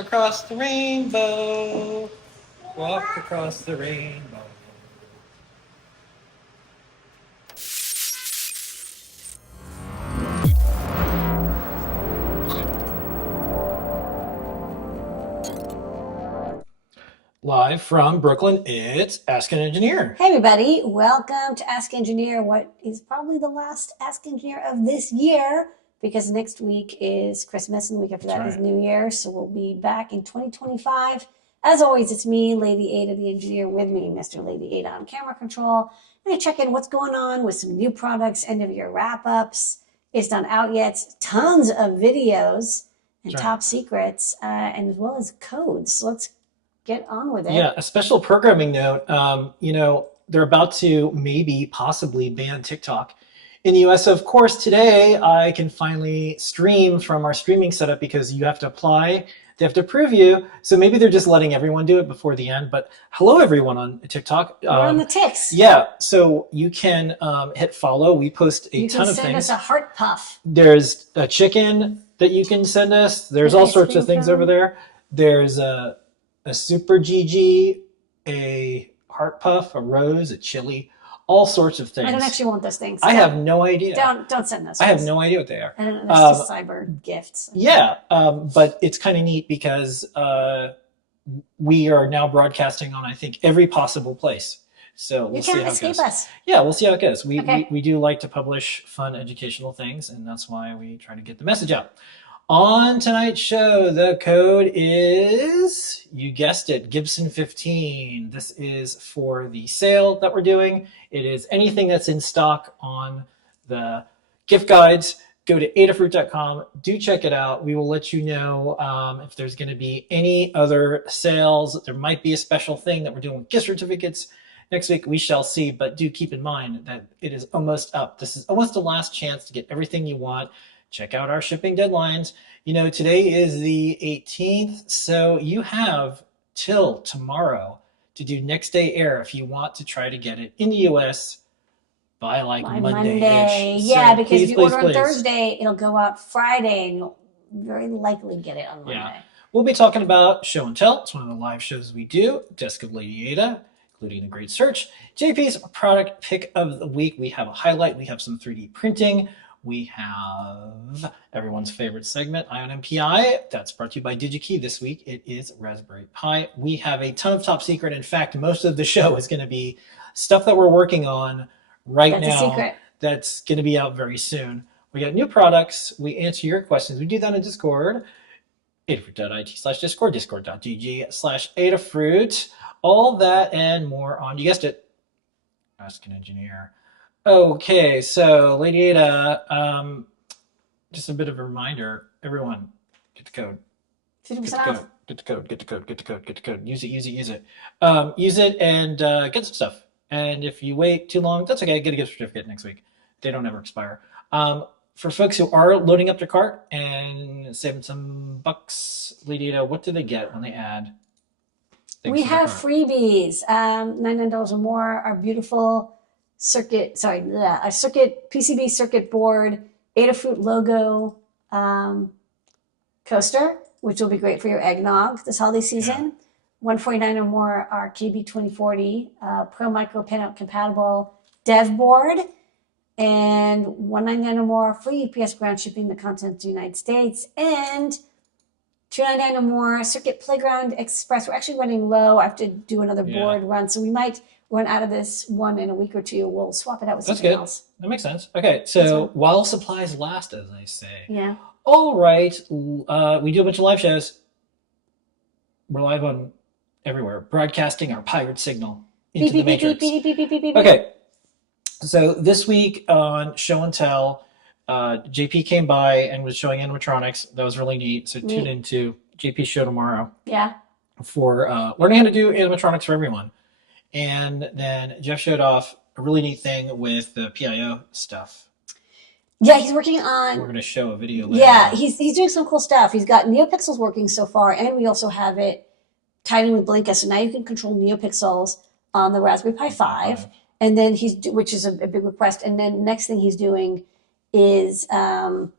across the rainbow. Walk across the rainbow. Live from Brooklyn, it's Ask an Engineer. Hey everybody, welcome to Ask Engineer, what is probably the last Ask Engineer of this year, because next week is Christmas and the week after that is New Year, so we'll be back in 2025. As always, it's me, Lady Ada, the engineer, with me, Mr. Lady Ada on camera control. I'm going to check in what's going on with some new products, end of year wrap-ups. It's not out yet. Tons of videos and top secrets, and as well as codes. So let's get on with it. Yeah, a special programming note. They're about to possibly ban TikTok in the US. So of course, today I can finally stream from our streaming setup because you have to apply. They have to approve you. So maybe they're just letting everyone do it before the end. But hello, everyone on TikTok. We're on the ticks. Yeah, so you can hit follow. We post a ton of things. You can send us a heart puff. There's a chicken that you can send us. There's all sorts of things over there. There's a super GG, a heart puff, a rose, a chili, all sorts of things. I don't actually want those things. I have no idea. Don't send those. I have no idea what they are. I don't know. It's just cyber gifts. Yeah, but it's kind of neat because we are now broadcasting on, I think, every possible place. So we'll see how it goes. You can't escape us. Yeah, we'll see how it goes. We do like to publish fun educational things, and that's why we try to get the message out. On tonight's show, the code is, you guessed it, Gibson 15. This is for the sale that we're doing. It is anything that's in stock on the gift guides. Go to adafruit.com. Do check it out. We will let you know if there's going to be any other sales. There might be a special thing that we're doing with gift certificates next week. We shall see, but do keep in mind that it is almost up. This is almost the last chance to get everything you want. Check out our shipping deadlines. Today is the 18th, so you have till tomorrow to do next day air if you want to try to get it in the US by Monday-ish. Yeah, because if you order on Thursday, it'll go out Friday, and you'll very likely get it on Monday. Yeah. We'll be talking about Show and Tell. It's one of the live shows we do. Desk of Lady Ada, including a great search. JP's product pick of the week. We have a highlight. We have some 3D printing. We have everyone's favorite segment, Eye on MPI. That's brought to you by DigiKey. This week, it is Raspberry Pi. We have a ton of top secret. In fact, most of the show is going to be stuff that we're working on right now. That's a secret. That's going to be out very soon. We got new products. We answer your questions. We do that in Discord. Adafruit.it/Discord, discord.gg/Adafruit. All that and more on, you guessed it, Ask an Engineer. Okay, so Lady Ada, just a bit of a reminder, everyone, get the code. 50% off. Get the code. Use it. Use it and get some stuff. And if you wait too long, that's okay. Get a gift certificate next week. They don't ever expire. For folks who are loading up their cart and saving some bucks, Lady Ada, what do they get when they add things We to their have cart? freebies, $99 or more, our beautiful a PCB circuit board, Adafruit logo coaster, which will be great for your eggnog this holiday season. Yeah. $149 or more, our KB2040 Pro Micro Pinout compatible dev board, and $199 or more free UPS ground shipping the content to the United States, and $299 or more Circuit Playground Express. We're actually running low. I have to do another board run, so we might run out of this one in a week or two. We'll swap it out with something else. That makes sense. Okay, so while supplies last, as I say. Yeah. All right, we do a bunch of live shows. We're live on everywhere, broadcasting our pirate signal into the matrix. Okay, so this week on Show and Tell, JP came by and was showing animatronics. That was really neat. So tune into JP's show tomorrow. Yeah. For learning how to do animatronics for everyone. And then Jeff showed off a really neat thing with the PIO stuff. Yeah, he's working on... We're going to show a video later. Yeah, he's doing some cool stuff. He's got NeoPixels working so far, and we also have it tied in with Blinka. So now you can control NeoPixels on the Raspberry Pi 5. And then which is a big request. And then next thing he's doing is RGB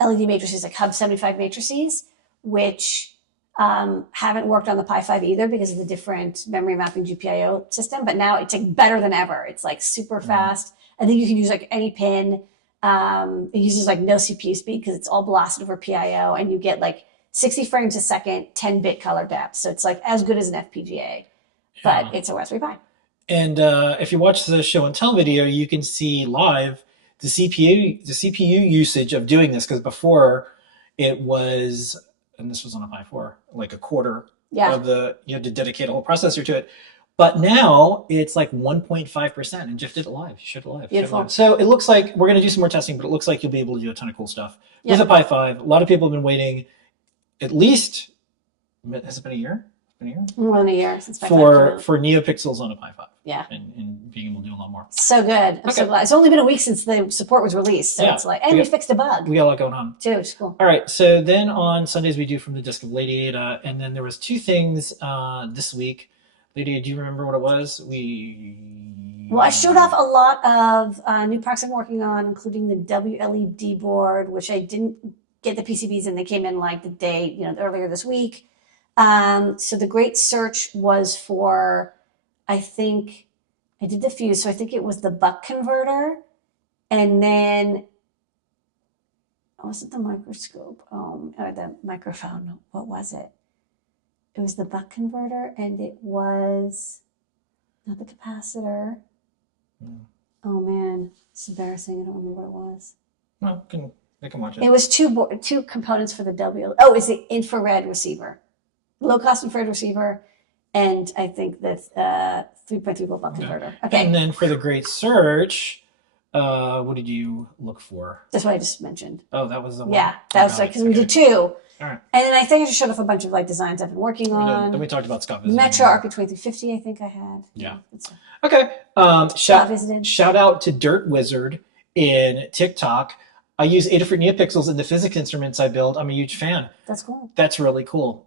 LED matrices, like Hub 75 matrices, which haven't worked on the Pi 5 either because of the different memory mapping GPIO system. But now it's like better than ever. It's like super fast. I think you can use like any pin. It uses like no CPU speed because it's all blasted over PIO, and you get like 60 frames a second, 10-bit color depth. So it's like as good as an FPGA, but it's a Raspberry Pi. And if you watch the show and tell video, you can see live the CPU usage of doing this, because before it was, and this was on a Pi 4, like a quarter of you had to dedicate a whole processor to it. But now it's like 1.5%, and Jeff did it live. You showed it live. Beautiful. So it looks like we're going to do some more testing, but it looks like you'll be able to do a ton of cool stuff with a Pi 5. A lot of people have been waiting at least, has it been a year? More than a year since Pi 5 for NeoPixels on a Pi 5. Yeah. And being able to do a lot more. So good. I'm so glad. It's only been a week since the support was released. So it's like, and we fixed a bug. We got a lot going on. Too. It's cool. All right. So then on Sundays, we do From the Disk of Lady Ada. And then there was two things this week. Lady Ada, do you remember what it was? Well, I showed off a lot of new products I'm working on, including the WLED board, which I didn't get the PCBs in. They came in like the day, earlier this week. So the great search was for, I think I did the fuse. So I think it was the buck converter, and then was it the microscope? Or the microphone. What was it? It was the buck converter, and it was not the capacitor. Oh man, it's embarrassing. I don't remember what it was. Well, they can watch it. It was two components for the Oh, it's the infrared receiver. Low-cost infrared receiver, and I think that's 3.3 volt buck converter. Okay. And then for the great search, what did you look for? That's what I just mentioned. Oh, that was the one? Yeah, that was like, because we did two. All right. And then I think I just showed off a bunch of like designs I've been working on. Then we talked about Scott visiting. Metro RP2350, I think I had. Yeah. Okay. Visited. Shout out to Dirt Wizard in TikTok. I use Adafruit NeoPixels in the physics instruments I build. I'm a huge fan. That's cool. That's really cool.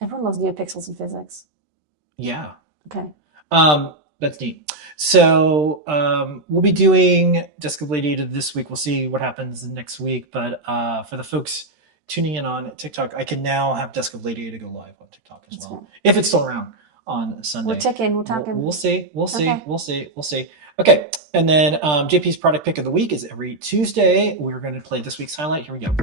Everyone loves NeoPixels in physics. Yeah. Okay. That's neat. So we'll be doing Disk of Lady Ada this week. We'll see what happens next week. But for the folks tuning in on TikTok, I can now have Disk of Lady Ada go live on TikTok as well. If it's still around on Sunday. We're ticking. We're talking. We'll see. We'll see. Okay. And then JP's product pick of the week is every Tuesday. We're going to play this week's highlight. Here we go.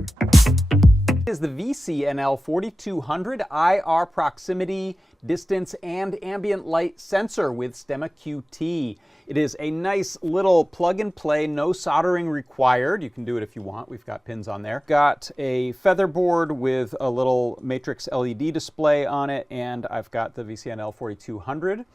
Is the VCNL 4200 IR proximity, distance, and ambient light sensor with Stemma QT. It is a nice little plug and play, no soldering required. You can do it if you want. We've got pins on there. Got a feather board with a little matrix LED display on it, and I've got the VCNL 4200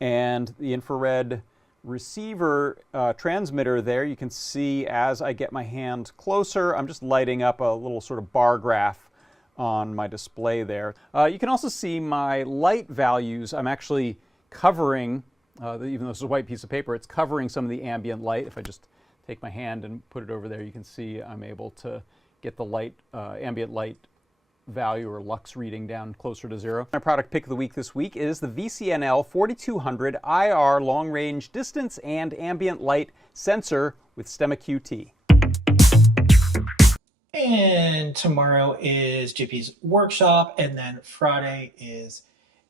and the infrared receiver transmitter there. You can see as I get my hand closer, I'm just lighting up a little sort of bar graph on my display there. You can also see my light values. I'm actually covering, even though this is a white piece of paper, it's covering some of the ambient light. If I just take my hand and put it over there, you can see I'm able to get the light, ambient light value or lux reading down closer to zero. My product pick of the week this week is the VCNL 4200 IR long range distance and ambient light sensor with Stemma QT. And tomorrow is JP's workshop, and then Friday is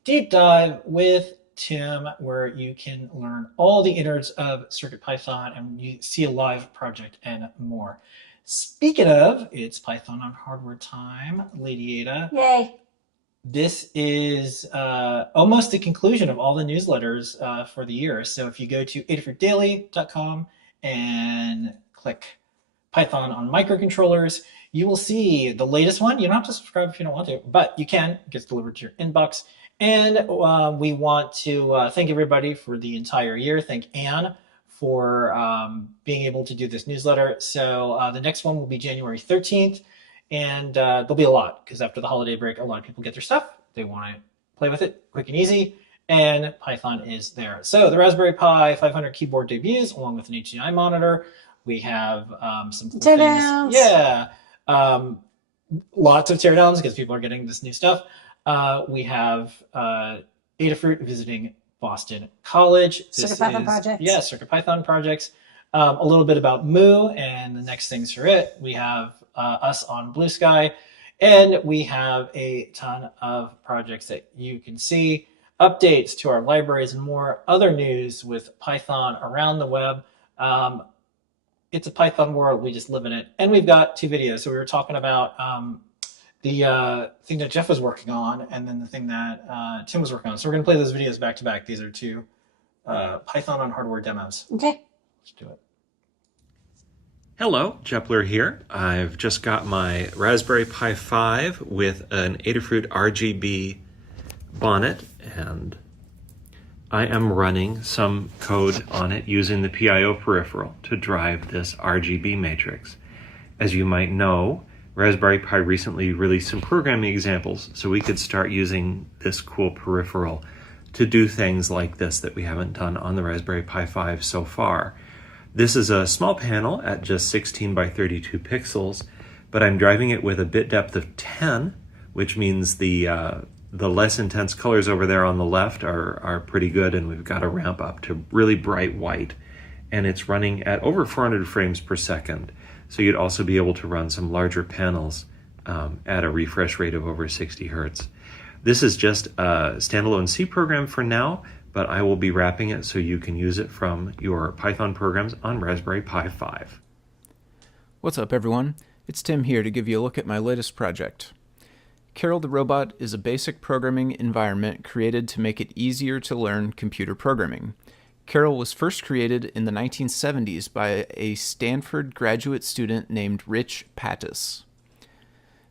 deep dive with Tim, where you can learn all the innards of CircuitPython and you see a live project and more. Speaking of, it's Python on hardware time, Lady Ada. Yay. This is almost the conclusion of all the newsletters for the year. So if you go to adafruitdaily.com and click Python on microcontrollers, you will see the latest one. You don't have to subscribe if you don't want to, but you can. It gets delivered to your inbox. And we want to thank everybody for the entire year. Thank Anne for being able to do this newsletter. So the next one will be January 13th. And there'll be a lot, because after the holiday break, a lot of people get their stuff. They want to play with it quick and easy. And Python is there. So the Raspberry Pi 500 keyboard debuts, along with an HDMI monitor. We have some cool teardowns. Things. Yeah. Lots of teardowns, because people are getting this new stuff. We have Adafruit visiting Boston College. CircuitPython projects. Yeah, CircuitPython projects. A little bit about Moo and the next things for it. We have us on Blue Sky. And we have a ton of projects that you can see, updates to our libraries and more, other news with Python around the web. It's a Python world. We just live in it. And we've got 2 videos. So we were talking about the thing that Jeff was working on and then the thing that Tim was working on. So we're going to play those videos back to back. These are 2 Python on hardware demos. Okay. Let's do it. Hello, Jepler here. I've just got my Raspberry Pi 5 with an Adafruit RGB bonnet, and I am running some code on it using the PIO peripheral to drive this RGB matrix. As you might know, Raspberry Pi recently released some programming examples, so we could start using this cool peripheral to do things like this that we haven't done on the Raspberry Pi 5 so far. This is a small panel at just 16 by 32 pixels, but I'm driving it with a bit depth of 10, which means the less intense colors over there on the left are pretty good, and we've got a ramp up to really bright white. And it's running at over 400 frames per second, so you'd also be able to run some larger panels at a refresh rate of over 60 hertz. This is just a standalone C program for now, but I will be wrapping it so you can use it from your Python programs on Raspberry Pi 5. What's up, everyone? It's Tim here to give you a look at my latest project. Carol the Robot is a basic programming environment created to make it easier to learn computer programming. Carol was first created in the 1970s by a Stanford graduate student named Rich Pattis.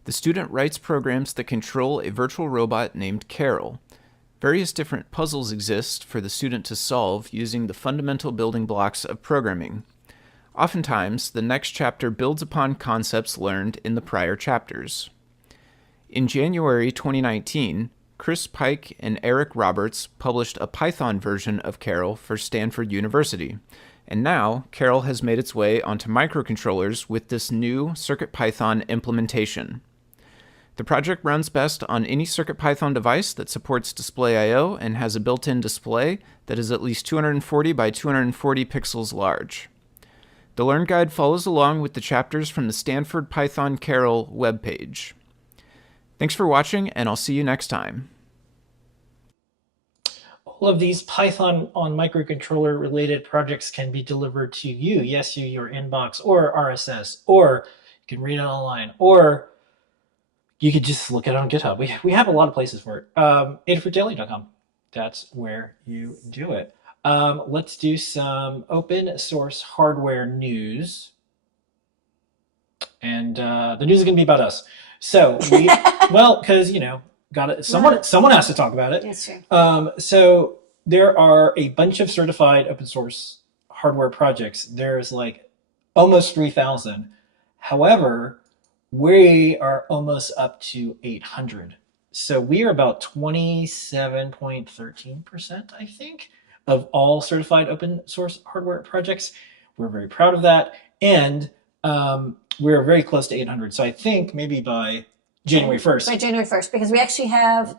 The student writes programs that control a virtual robot named Carol. Various different puzzles exist for the student to solve using the fundamental building blocks of programming. Oftentimes, the next chapter builds upon concepts learned in the prior chapters. In January 2019, Chris Pike and Eric Roberts published a Python version of Carol for Stanford University, and now Carol has made its way onto microcontrollers with this new CircuitPython implementation. The project runs best on any CircuitPython device that supports display I/O and has a built-in display that is at least 240 by 240 pixels large. The Learn Guide follows along with the chapters from the Stanford Python Carol webpage. Thanks for watching, and I'll see you next time. All of these Python on microcontroller related projects can be delivered to you. Yes, your inbox or RSS, or you can read it online, or you could just look at it on GitHub. We have a lot of places for it. Adafruitdaily.com. That's where you do it. Let's do some open source hardware news. And the news is going to be about us. So, well, because, someone has to talk about it. That's true. So there are a bunch of certified open source hardware projects. There's like almost 3,000. However, we are almost up to 800. So we are about 27.13%, I think, of all certified open source hardware projects. We're very proud of that. And we're very close to 800. So I think maybe by January 1st. By January 1st, because we actually have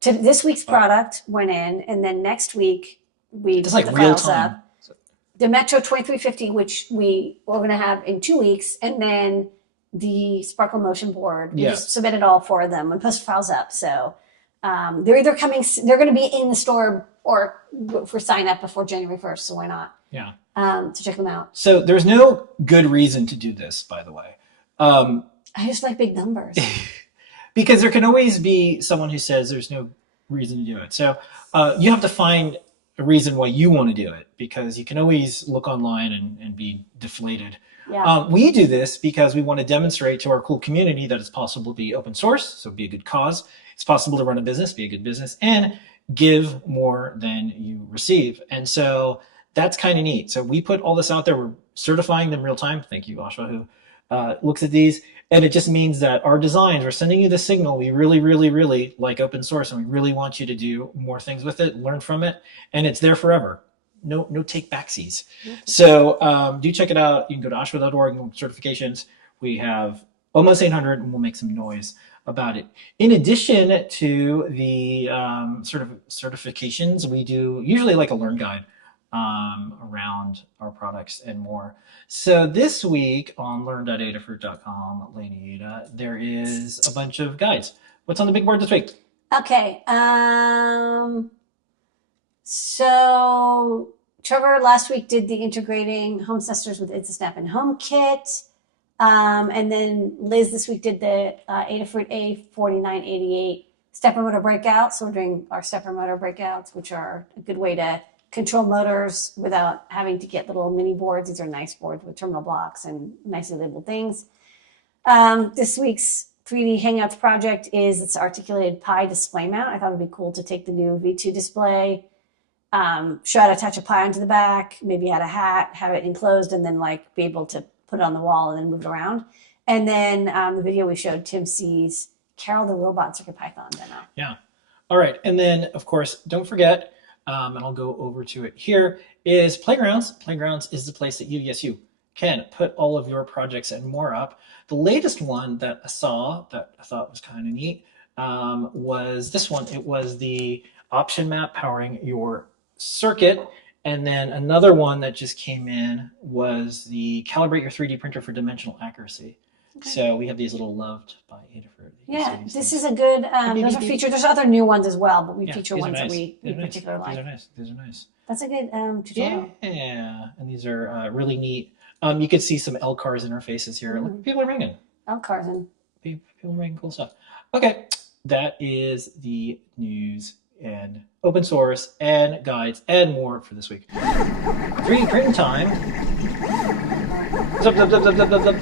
this week's product went in, and then next week we It's put like the real files time. up. The Metro 2350, which we are going to have in 2 weeks, and then the Sparkle Motion board. We just submitted all 4 of them and post files up. So they're either coming, they're going to be in the store or for sign up before January 1st. So why not? Yeah. To check them out. So there's no good reason to do this, by the way. I just like big numbers. Because there can always be someone who says there's no reason to do it. So you have to find a reason why you want to do it, because you can always look online and be deflated. Yeah. We do this because we want to demonstrate to our cool community that it's possible to be open source, so be a good cause. It's possible to run a business, be a good business, and give more than you receive. And so that's kind of neat. So we put all this out there. We're certifying them real time. Thank you, Ashwa, who looks at these. And it just means that our designs, we're sending you the signal. We really, really, really like open source, and we really want you to do more things with it, learn from it, and it's there forever. No take backsies. So do check it out. You can go to ashwa.org and certifications. We have almost 800, and we'll make some noise about it. In addition to the certifications, we do usually like a learn guide. around our products and more. So this week on learn.adafruit.com, Lady Ada, there is a bunch of guides. What's on the big board this week? Okay. So Trevor last week did the integrating home sensors with It's a Snap and Home Kit. And then Liz this week did the Adafruit A4988 stepper motor breakouts. So we're doing our stepper motor breakouts, which are a good way to control motors without having to get little mini boards. These are nice boards with terminal blocks and nicely labeled things. This week's 3D Hangouts project is its articulated Pi display mount. I thought it'd be cool to take the new V2 display, show how to attach a Pi onto the back, maybe add a hat, have it enclosed, and then like be able to put it on the wall and then move it around. And then the video we showed, Tim sees Carol the Robot CircuitPython demo. Yeah. All right. And then, of course, don't forget, and I'll go over to it here, is Playgrounds. Playgrounds is the place that you can put all of your projects and more up. The latest one that I saw that I thought was kind of neat was this one. It was the option map powering your circuit. And then another one that just came in was the calibrate your 3D printer for dimensional accuracy. Okay. So we have these little loved by Adafruit. Yeah, this is a good, those are featured. There's other new ones as well, but we feature ones that we particularly like. These are nice. That's a good tutorial. Yeah, and these are really neat. You could see some LCARS interfaces here. Look, people are ringing. LCARS and people are ringing cool stuff. Okay, that is the news and open source and guides and more for this week. 3D printing time. Zup, zup, zup, zup, zup, zup.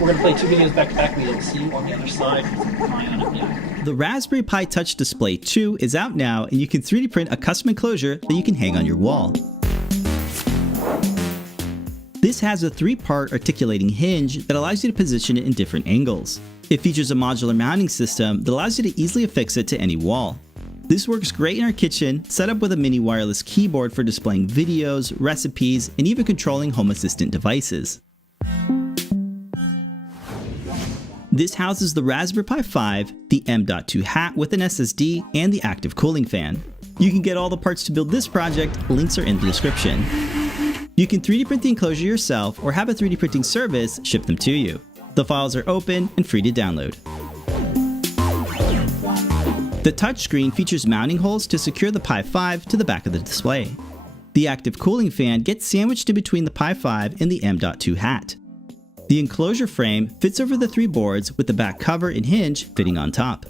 We're going to play 2 videos back to back. We'll see you on the other side. The Raspberry Pi Touch Display 2 is out now, and you can 3D print a custom enclosure that you can hang on your wall. This has a 3-part articulating hinge that allows you to position it in different angles. It features a modular mounting system that allows you to easily affix it to any wall. This works great in our kitchen, set up with a mini wireless keyboard for displaying videos, recipes, and even controlling Home Assistant devices. This houses the Raspberry Pi 5, the M.2 hat with an SSD, and the active cooling fan. You can get all the parts to build this project, links are in the description. You can 3D print the enclosure yourself or have a 3D printing service ship them to you. The files are open and free to download. The touchscreen features mounting holes to secure the Pi 5 to the back of the display. The active cooling fan gets sandwiched in between the Pi 5 and the M.2 hat. The enclosure frame fits over the 3 boards with the back cover and hinge fitting on top.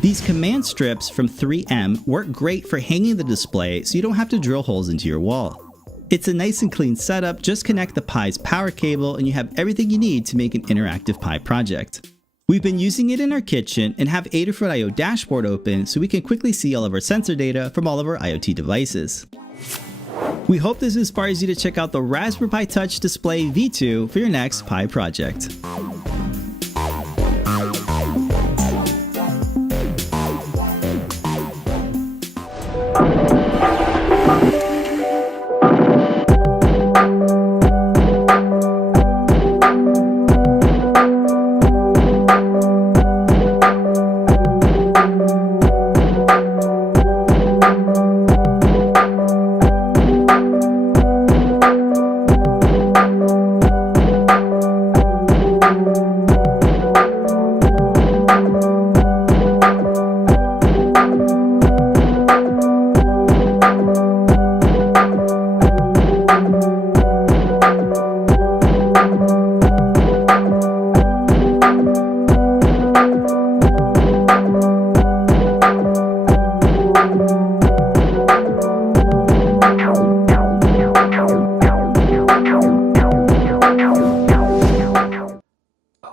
These command strips from 3M work great for hanging the display so you don't have to drill holes into your wall. It's a nice and clean setup, just connect the Pi's power cable and you have everything you need to make an interactive Pi project. We've been using it in our kitchen and have Adafruit IO dashboard open so we can quickly see all of our sensor data from all of our IoT devices. We hope this inspires you to check out the Raspberry Pi Touch Display V2 for your next Pi project.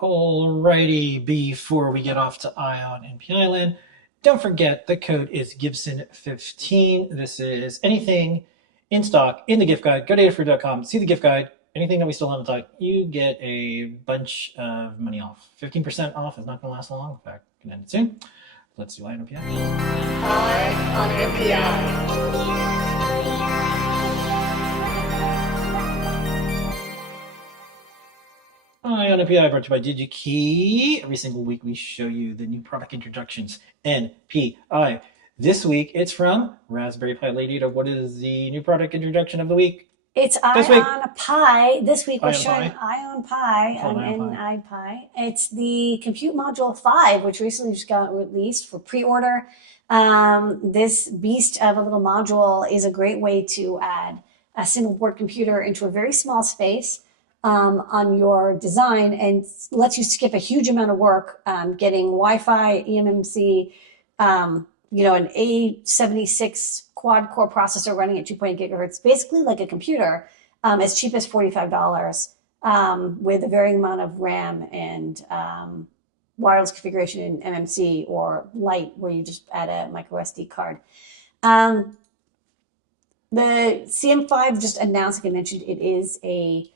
Alrighty, before we get off to Ion and PI Land, don't forget the code is Gibson15. This is anything in stock in the gift guide. Go to adafruit.com, see the gift guide. Anything that we still haven't talked, you get a bunch of money off. 15% off is not going to last long. In fact, it can end soon. Let's do Ion and PI. Ion and PI. Ion and PI brought to you by DigiKey. Every single week we show you the new product introductions. NPI. This week, it's from Raspberry Pi Lady to what is the new product introduction of the week? It's Ion Pi. This week we're showing Ion Pi on NiPi. It's the Compute Module 5, which recently just got released for pre-order. This beast of a little module is a great way to add a single board computer into a very small space on your design, and lets you skip a huge amount of work getting Wi-Fi, eMMC, an A76 quad core processor running at 2.8 gigahertz, basically like a computer, as cheap as $45, with a varying amount of RAM and wireless configuration in MMC or Lite, where you just add a micro SD card. The CM5 just announced, like I mentioned, it is a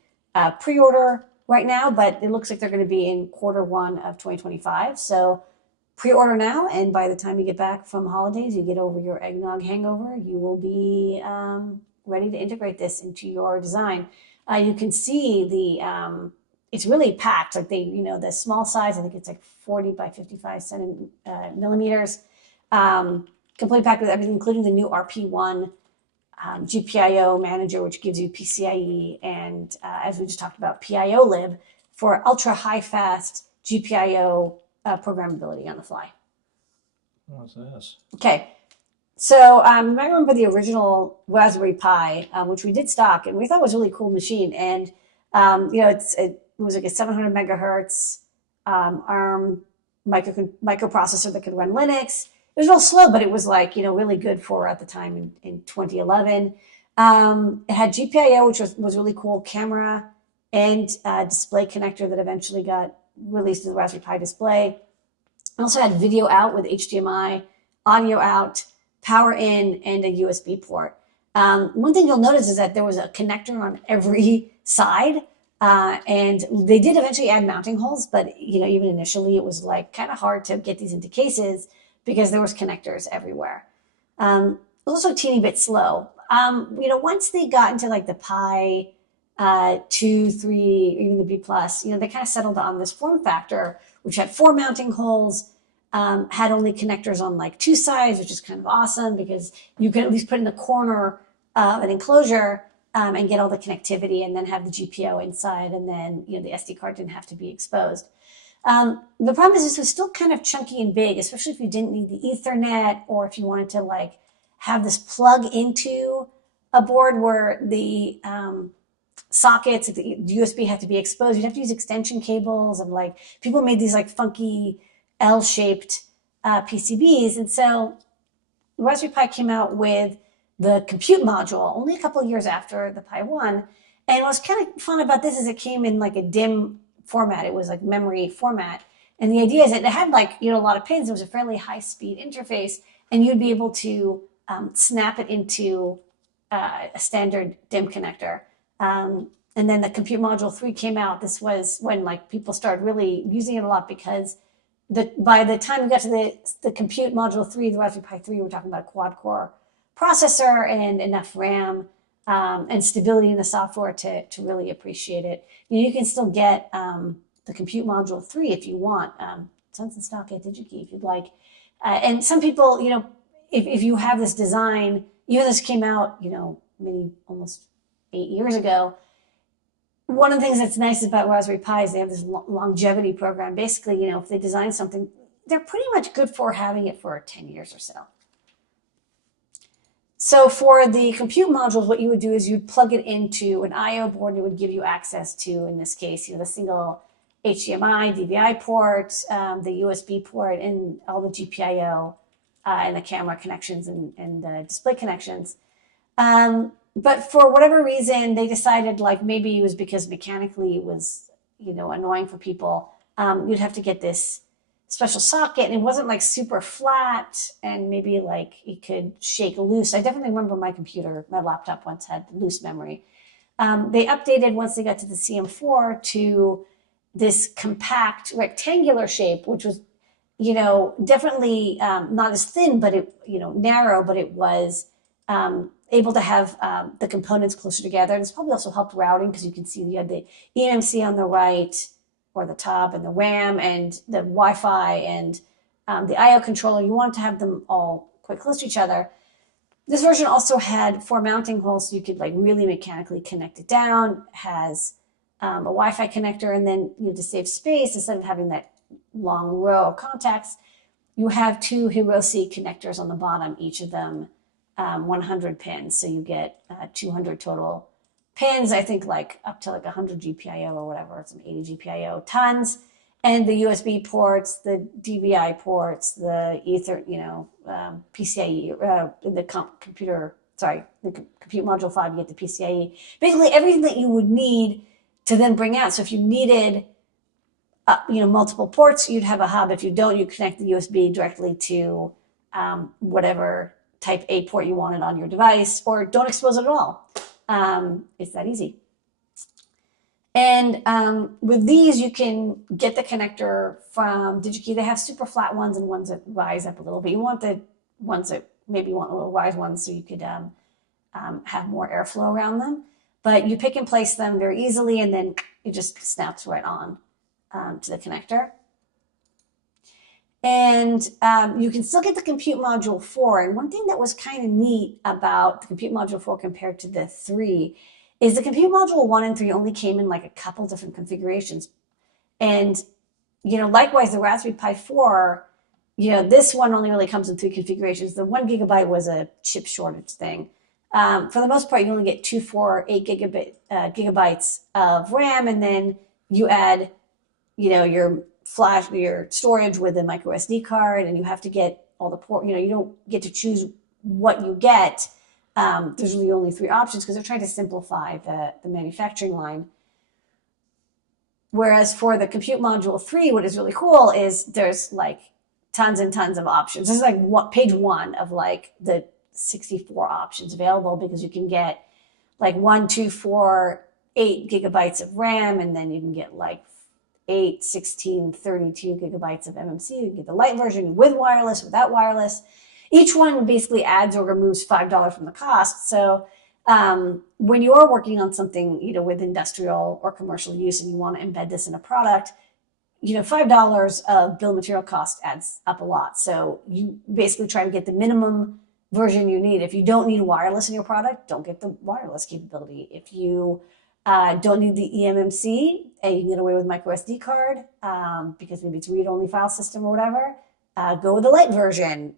pre-order right now, but it looks like they're going to be in Q1 of 2025. So pre-order now, and by the time you get back from holidays, you get over your eggnog hangover, you will be ready to integrate this into your design. You can see it's really packed. Like the small size, I think it's like 40 by 55 millimeters, completely packed with everything, including the new RP1 GPIO manager, which gives you PCIe and, as we just talked about, PIO lib for ultra high fast GPIO programmability on the fly. What's this? Okay. So I remember the original Raspberry Pi, which we did stock, and we thought was a really cool machine. And, it was like a 700 megahertz ARM microprocessor that could run Linux. It was real slow, but it was really good for at the time in 2011. It had GPIO, which was really cool, camera and display connector that eventually got released in the Raspberry Pi display. It also had video out with HDMI, audio out, power in, and a USB port. One thing you'll notice is that there was a connector on every side. And they did eventually add mounting holes, but even initially it was kind of hard to get these into cases because there was connectors everywhere. It was also a teeny bit slow. Once they got into the Pi 2, 3, even the B+, they kind of settled on this form factor, which had 4 mounting holes, had only connectors on 2 sides, which is kind of awesome because you can at least put in the corner of an enclosure and get all the connectivity, and then have the GPIO inside, and then the SD card didn't have to be exposed. The problem is this was still kind of chunky and big, especially if you didn't need the Ethernet, or if you wanted to have this plug into a board where the sockets, the USB had to be exposed. You'd have to use extension cables, and people made these funky L-shaped PCBs. And so the Raspberry Pi came out with the compute module only a couple of years after the Pi 1. And what's kind of fun about this is it came in a DIMM format. It was memory format. And the idea is that it had a lot of pins. It was a fairly high speed interface, and you'd be able to snap it into a standard DIMM connector. And then the Compute Module 3 came out. This was when people started really using it a lot, because by the time we got to the Compute Module 3, the Raspberry Pi 3, we're talking about a quad core processor and enough RAM and stability in the software to really appreciate it. You can still get the Compute Module 3 if you want. It's in stock at DigiKey if you'd like. And some people, if you have this design, even this came out, maybe almost 8 years ago. One of the things that's nice about Raspberry Pi is they have this longevity program. Basically, if they design something, they're pretty much good for having it for 10 years or so. So for the compute modules, what you would do is you'd plug it into an I/O board, and it would give you access to, in this case, the single HDMI, DVI port, the USB port, and all the GPIO and the camera connections and the display connections. But for whatever reason, they decided maybe it was because mechanically it was, annoying for people. You'd have to get this special socket, and it wasn't super flat, and maybe it could shake loose. I definitely remember my laptop once had loose memory. They updated once they got to the CM4 to this compact rectangular shape, which was, definitely not as thin, but it, narrow, but it was able to have the components closer together. And it's probably also helped routing, because you can see you had the eMMC on the right, or the top, and the RAM and the Wi-Fi and the I/O controller. You want to have them all quite close to each other. This version also had 4 mounting holes, so you could like really mechanically connect it down. It has a Wi-Fi connector, and then to save space, instead of having that long row of contacts, you have 2 Hiroshi connectors on the bottom, each of them 100 pins. So you get 200 total pins, I think like up to like 100 GPIO or whatever, some 80 GPIO, tons. And the USB ports, the DVI ports, the Ether, PCIe, the Compute Module 5, you get the PCIe. Basically everything that you would need to then bring out. So if you needed, multiple ports, you'd have a hub. If you don't, you connect the USB directly to whatever type A port you wanted on your device, or don't expose it at all. It's that easy. And with these, you can get the connector from DigiKey. They have super flat ones and ones that rise up a little bit. You want the ones that maybe want a little rise ones so you could have more airflow around them. But you pick and place them very easily, and then it just snaps right on to the connector. And you can still get the Compute Module 4. And one thing that was kind of neat about the Compute Module 4 compared to the 3 is the Compute Module 1 and 3 only came in like a couple different configurations. And, likewise, the Raspberry Pi 4, this one only really comes in 3 configurations. The 1 gigabyte was a chip shortage thing. For the most part, you only get 248 gigabytes of RAM, and then you add, your flash, your storage with a micro SD card, and you have to get all the port. You don't get to choose what you get. There's really only 3 options because they're trying to simplify the manufacturing line. Whereas for the Compute Module 3, what is really cool is there's like tons and tons of options. This is like page 1 of like the 64 options available, because you can get like 1, 2, 4, 8 gigabytes of RAM, and then you can get like 8, 16, 32 gigabytes of MMC. You can get the light version with wireless, without wireless. Each one basically adds or removes $5 from the cost. So when you are working on something, with industrial or commercial use, and you want to embed this in a product, $5 of bill of material cost adds up a lot. So you basically try to get the minimum version you need. If you don't need wireless in your product, don't get the wireless capability. If you don't need the eMMC, and you can get away with micro SD card because maybe it's read-only file system or whatever, go with the light version.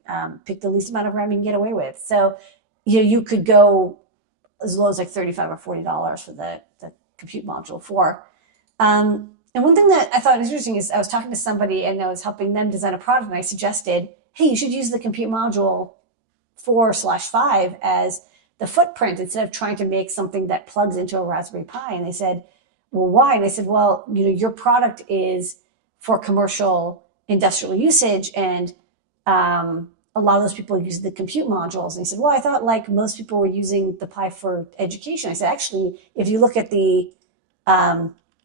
Pick the least amount of RAM you can get away with. So you could go as low as like $35 or $40 for the Compute Module 4. And one thing that I thought was interesting is I was talking to somebody and I was helping them design a product, and I suggested, hey, you should use the Compute Module 4/5 as the footprint instead of trying to make something that plugs into a Raspberry Pi. And they said, well, why? And I said, well, your product is for commercial industrial usage, and a lot of those people use the compute modules. And he said, well, I thought like most people were using the Pi for education. I said, actually, if you look at the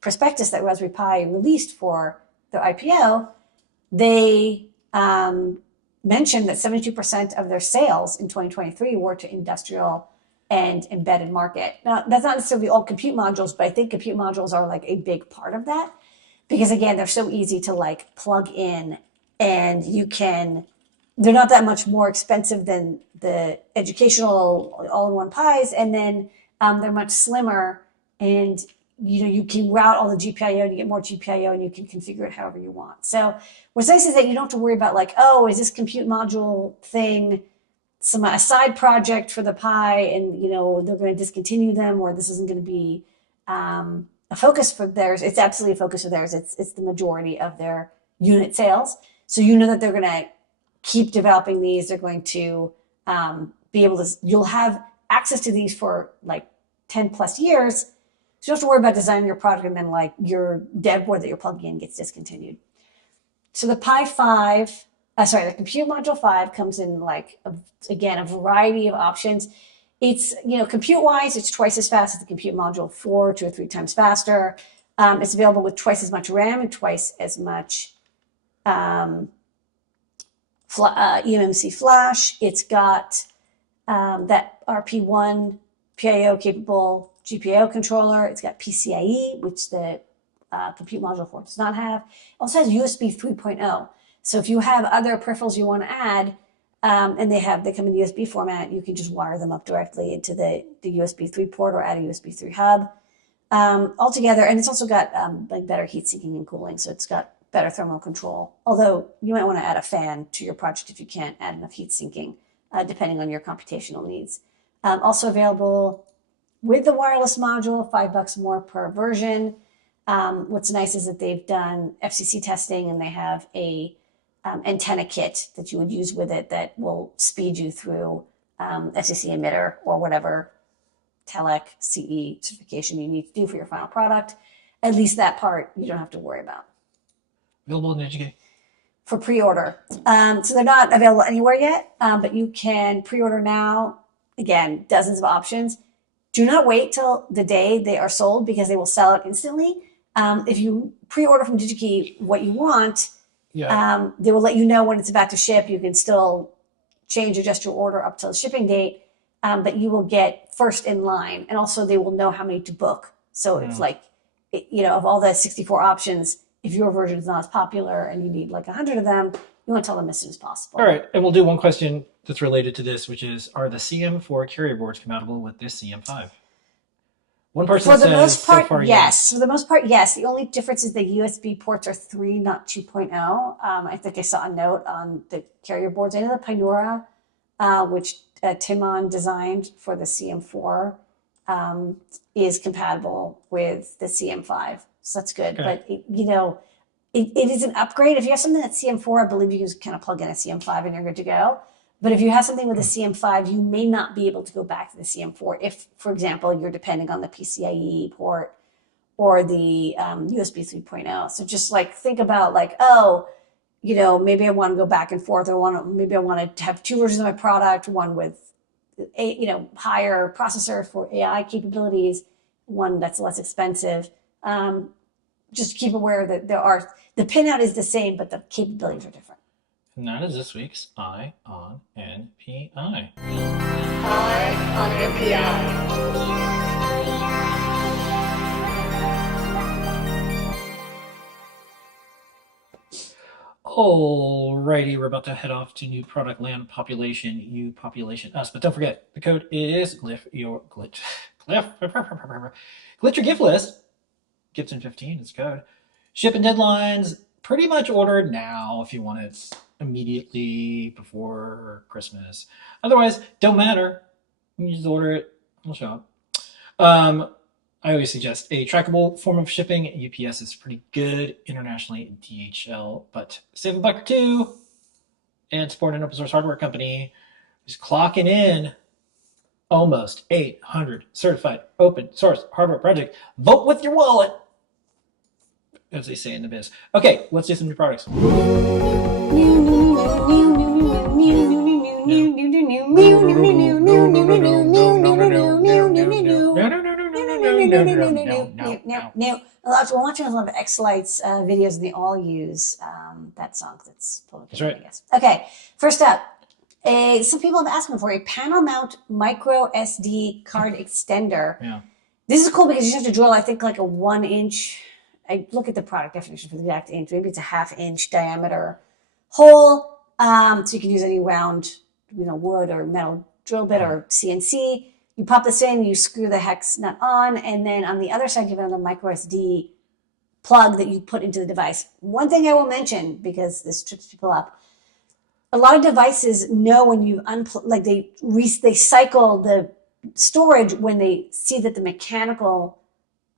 prospectus that Raspberry Pi released for their IPO, they mentioned that 72% of their sales in 2023 were to industrial and embedded market. Now, that's not necessarily all compute modules, but I think compute modules are like a big part of that, because again, they're so easy to like plug in, and they're not that much more expensive than the educational all-in-one Pis, and then they're much slimmer, and you can route all the GPIO to get more GPIO, and you can configure it however you want. So what's nice is that you don't have to worry about like, oh, is this compute module thing a side project for the Pi, and they're going to discontinue them, or this isn't going to be a focus for theirs. It's absolutely a focus for theirs. It's the majority of their unit sales. So that they're going to keep developing these. They're going to be able to, you'll have access to these for like 10 plus years. So you don't have to worry about designing your product and then like your dev board that you're plugging in gets discontinued. So the the Compute Module 5 comes in like, a variety of options. It's, compute-wise, it's twice as fast as the Compute Module 4, 2 or 3 times faster. It's available with twice as much RAM and twice as much eMMC flash. It's got that RP1 PIO capable GPIO controller. It's got PCIe, which the Compute Module 4 does not have. It also has USB 3.0. So if you have other peripherals you want to add, And they come in USB format. You can just wire them up directly into the USB 3 port or add a USB 3 hub. Altogether, and it's also got like better heat sinking and cooling, so it's got better thermal control. Although you might want to add a fan to your project if you can't add enough heat sinking, depending on your computational needs. Also available with the wireless module, $5 more per version. What's nice is that they've done FCC testing and they have a antenna kit that you would use with it that will speed you through FCC emitter or whatever Telec CE certification you need to do for your final product. At least that part you don't have to worry about. Available in Educate. For pre-order. So they're not available anywhere yet, but you can pre-order now. Again, dozens of options. Do not wait till the day they are sold because they will sell it instantly. If you pre-order from DigiKey what you want, they will let you know when it's about to ship. You can still adjust your order up till the shipping date, but you will get first in line. And also they will know how many to book. So it's like, of all the 64 options, if your version is not as popular and you need like 100 of them, you want to tell them as soon as possible. All right. And we'll do one question that's related to this, which is, are the CM4 carrier boards compatible with this CM5? One person says, most part, so far, yes. For the most part, yes. The only difference is the USB ports are 3, not 2.0. I think I saw a note on the carrier boards. I know the Pinura, which Timon designed for the CM4, is compatible with the CM5. So that's good. Okay. But, it is an upgrade. If you have something that's CM4, I believe you can just kind of plug in a CM5 and you're good to go. But if you have something with a CM5, you may not be able to go back to the CM4 if, for example, you're depending on the PCIe port or the USB 3.0. So just like think about like, maybe I want to go back and forth, or maybe I want to have 2 versions of my product, one with higher processor for AI capabilities, one that's less expensive. Just keep aware that the pinout is the same, but the capabilities are different. And that is this week's Eye on NPI. Eye on NPI. Alrighty, we're about to head off to new product land, population, you, population, us. But don't forget, the code is glitch your gift list. Gibson 15 is code. Shipping deadlines pretty much ordered now if you want it immediately before Christmas. Otherwise, don't matter. You just order it. It'll show up. I always suggest a trackable form of shipping. UPS is pretty good internationally, DHL, but save $1 or $2 and support an open source hardware company who's clocking in almost 800 certified open source hardware projects. Vote with your wallet, as they say in the biz. Okay, let's do some new products. We're watching a lot of X-Lights videos, and they all use that song. That's right. I guess. Okay, first up, some people have asked me for a panel mount micro SD card extender. Yeah. This is cool because you have to drill, I think, like a 1-inch. I look at the product definition for the exact inch. Maybe it's a 1/2-inch diameter hole. So you can use any round, wood or metal drill bit or CNC. You pop this in, you screw the hex nut on, and then on the other side, you have another micro SD plug that you put into the device. One thing I will mention, because this trips people up, a lot of devices know when you they cycle the storage when they see that the mechanical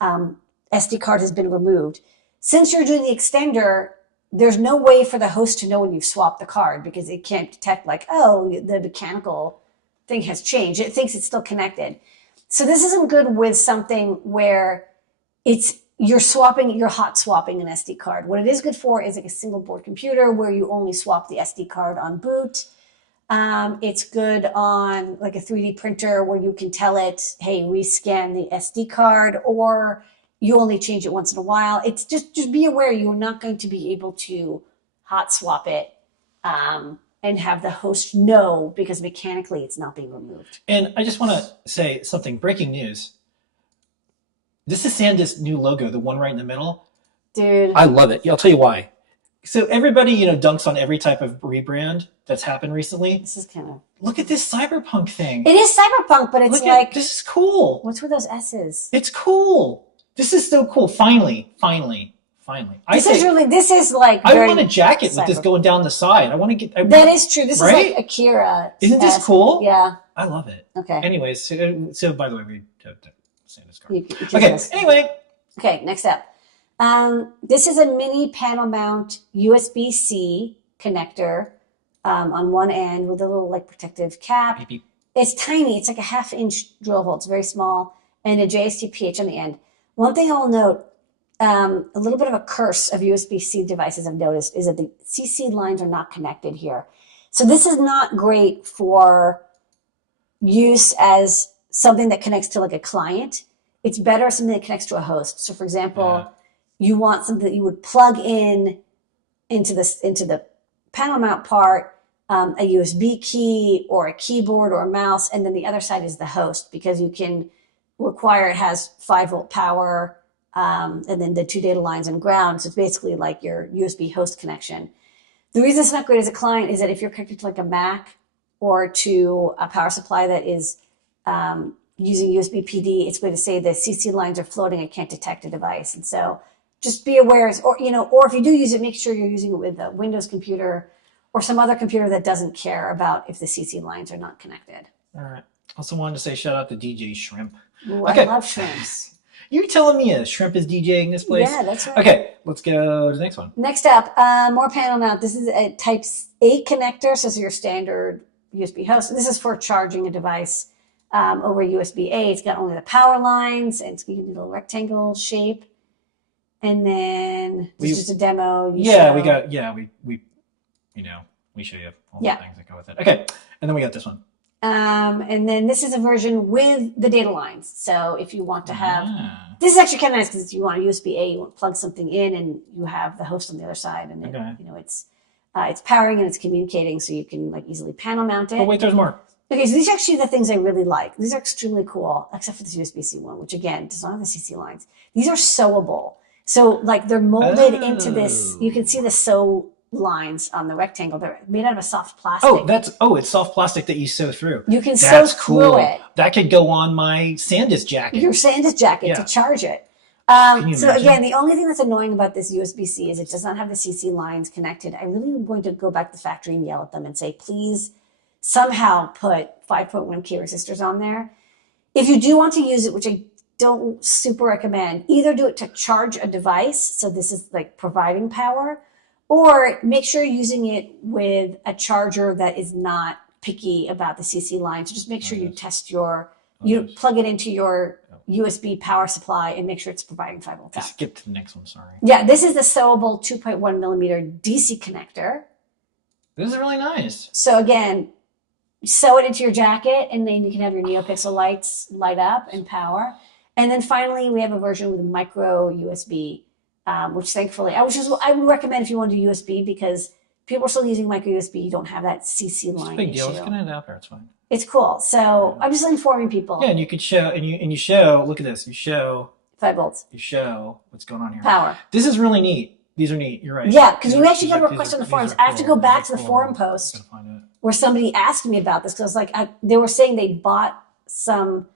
SD card has been removed. Since you're doing the extender, there's no way for the host to know when you've swapped the card because it can't detect the mechanical thing has changed. It thinks it's still connected. So this isn't good with something where you're hot swapping an SD card. What it is good for is like a single board computer where you only swap the SD card on boot. It's good on like a 3D printer where you can tell it, hey, rescan the SD card, or you only change it once in a while. It's just be aware you're not going to be able to hot swap it and have the host know because mechanically it's not being removed. And I just want to say something, breaking news. This is SanDisk's new logo, the one right in the middle. Dude. I love it. I'll tell you why. So everybody, dunks on every type of rebrand that's happened recently. This is kind of... Look at this cyberpunk thing. It is cyberpunk, but it's this is cool. What's with those S's? It's cool. This is so cool. Finally. This is like I want a jacket with this going down the side. I want to get... That is true. This is like Akira. Isn't this cool? Yeah. I love it. Okay. Anyways, so by the way, we have to say this card. Okay. Anyway. Okay, next up. This is a mini panel mount USB-C connector on one end with a little like protective cap. Beep, beep. It's tiny. It's like a 1/2 inch drill hole. It's very small, and a JST-PH on the end. One thing I will note, a little bit of a curse of USB-C devices I've noticed is that the CC lines are not connected here. So this is not great for use as something that connects to like a client. It's better as something that connects to a host. So for example, you want something that you would plug into the panel mount part, a USB key or a keyboard or a mouse, and then the other side is the host, because you can require it has 5-volt power, and then the 2 data lines and ground. So it's basically like your USB host connection. The reason it's not great as a client is that if you're connected to like a Mac or to a power supply that is using USB PD, it's going to say the CC lines are floating and can't detect a device. And so just be aware, or if you do use it, make sure you're using it with a Windows computer or some other computer that doesn't care about if the CC lines are not connected. All right. Also wanted to say shout out to DJ Shrimp. Ooh, okay. I love shrimps. You telling me a shrimp is DJing this place? Yeah, that's right. Okay, let's go to the next one. Next up, more panel mount. This is a Type A connector, so this is your standard USB host. This is for charging a device over USB-A. It's got only the power lines, and it's got a little rectangle shape. And then this is just a demo. We show you all the things that go with it. Okay, and then we got this one. And then this is a version with the data lines. So if you want to have, this is actually kind of nice because if you want a USB-A, you want to plug something in and you have the host on the other side, and it's powering and it's communicating, so you can like easily panel mount it. Oh wait, there's more. Okay, so these are actually the things I really like. These are extremely cool, except for this USB-C one, which again does not have the CC lines. These are sewable. So like they're molded into this. You can see the sew lines on the rectangle. They're made out of a soft plastic. It's soft plastic that you sew through. You can sew through it. That could go on my SanDisk jacket. Your SanDisk jacket to charge it. So again, the only thing that's annoying about this USB-C is it does not have the CC lines connected. I really am going to go back to the factory and yell at them and say, please somehow put 5.1K resistors on there. If you do want to use it, which I don't super recommend, either do it to charge a device, so this is like providing power, or make sure you're using it with a charger that is not picky about the CC line. So just make sure you test you plug it into your USB power supply and make sure it's providing 5-volt power. Skip to the next one, sorry. Yeah, this is the sewable 2.1 millimeter DC connector. This is really nice. So again, sew it into your jacket, and then you can have your NeoPixel lights light up and power. And then finally, we have a version with a micro USB, which thankfully, I would recommend if you want to do USB, because people are still using micro USB. You don't have that CC line. It's a big deal. issue. Just get it out there. It's fine. It's cool. So I'm just informing people. Yeah, and you could show, and you show. Look at this. You show 5 volts. You show what's going on here. Power. This is really neat. These are neat. You're right. Yeah, because we actually got a request on the forums. I have to go back to the forum post Find it. where somebody asked me about this, because they were saying they bought some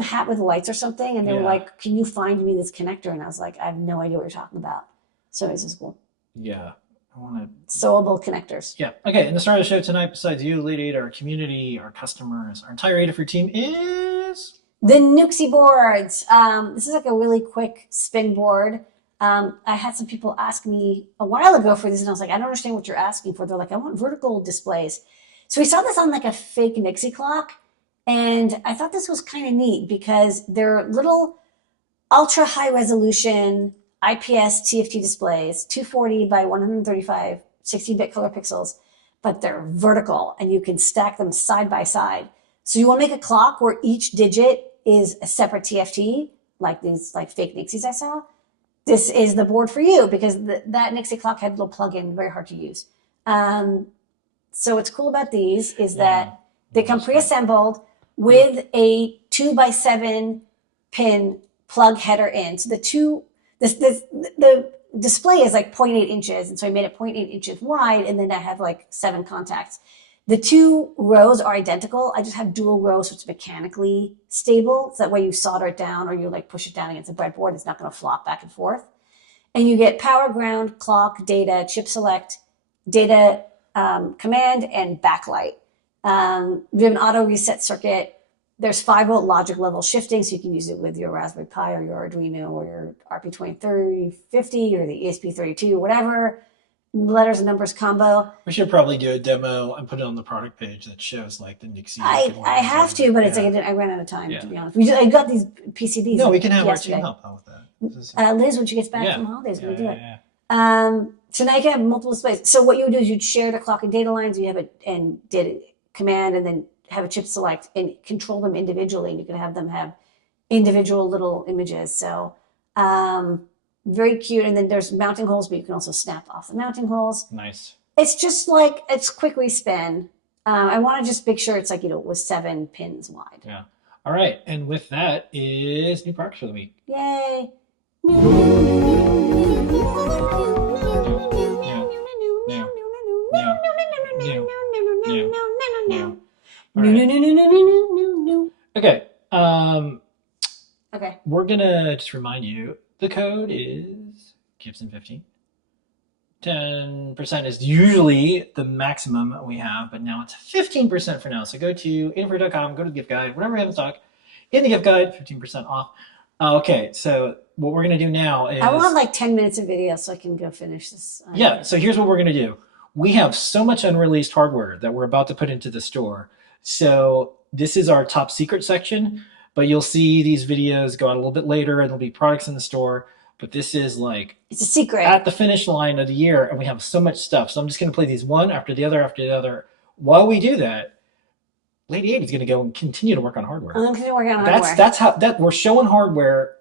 hat with lights or something, and they were like, "Can you find me this connector?" And I was like, "I have no idea what you're talking about." So this is cool. Yeah, I want to sewable connectors. Yeah. Okay. And the star of the show tonight, besides you, Lady Ada, our community, our customers, our entire Adafruit team is the Nuxie boards. This is like a really quick spin board. I had some people ask me a while ago for this, and I was like, I don't understand what you're asking for. They're like, I want vertical displays. So we saw this on like a fake Nixie clock, and I thought this was kind of neat because they're little ultra high resolution IPS TFT displays, 240 by 135 16-bit color pixels, but they're vertical and you can stack them side by side. So you want to make a clock where each digit is a separate TFT, like these like fake Nixies I saw. This is the board for you, because that Nixie clock had a little plug-in, very hard to use. So what's cool about these is that they come pre-assembled with a 2x7 pin plug header in. So the display is like 0.8 inches. And so I made it 0.8 inches wide, and then I have like 7 contacts. The 2 rows are identical. I just have dual rows, so it's mechanically stable. So that way you solder it down or you like push it down against a breadboard, it's not going to flop back and forth. And you get power, ground, clock, data, chip select, data command, and backlight. We have an auto reset circuit. There's 5-volt logic level shifting, so you can use it with your Raspberry Pi or your Arduino or your RP203050 or the ESP32, whatever. Letters and numbers combo. We should probably do a demo and put it on the product page that shows like the Nixie. I have to, but it's like I ran out of time, to be honest. I got these PCBs. No, we can have our team help out with that. Liz, when she gets back from holidays, we'll do it. So now you can have multiple displays. So what you would do is you'd share the clock and data lines. You have it and data command, and then have a chip select and control them individually. You can have them have individual little images. So very cute. And then there's mounting holes, but you can also snap off the mounting holes. Nice. It's just like, it's quick respin. I want to just make sure it's like, it was 7 pins wide. Yeah. All right. And with that is new products for the week. Yay. Okay. Okay. We're gonna just remind you the code is Gibson15. 10% is usually the maximum we have, but now it's 15% for now. So go to adafruit.com, go to the gift guide, whatever we have in stock. In the gift guide, 15% off. Okay, so what we're gonna do now is I want like 10 minutes of video so I can go finish this. Yeah, so here's what we're gonna do. We have so much unreleased hardware that we're about to put into the store. So this is our top secret section, but you'll see these videos go out a little bit later and there'll be products in the store. But this is like, it's a secret at the finish line of the year, and we have so much stuff. So I'm just going to play these one after the other. While we do that, Lady Ada's going to go and continue to work on hardware. I'm going to work on hardware. That's how we're showing hardware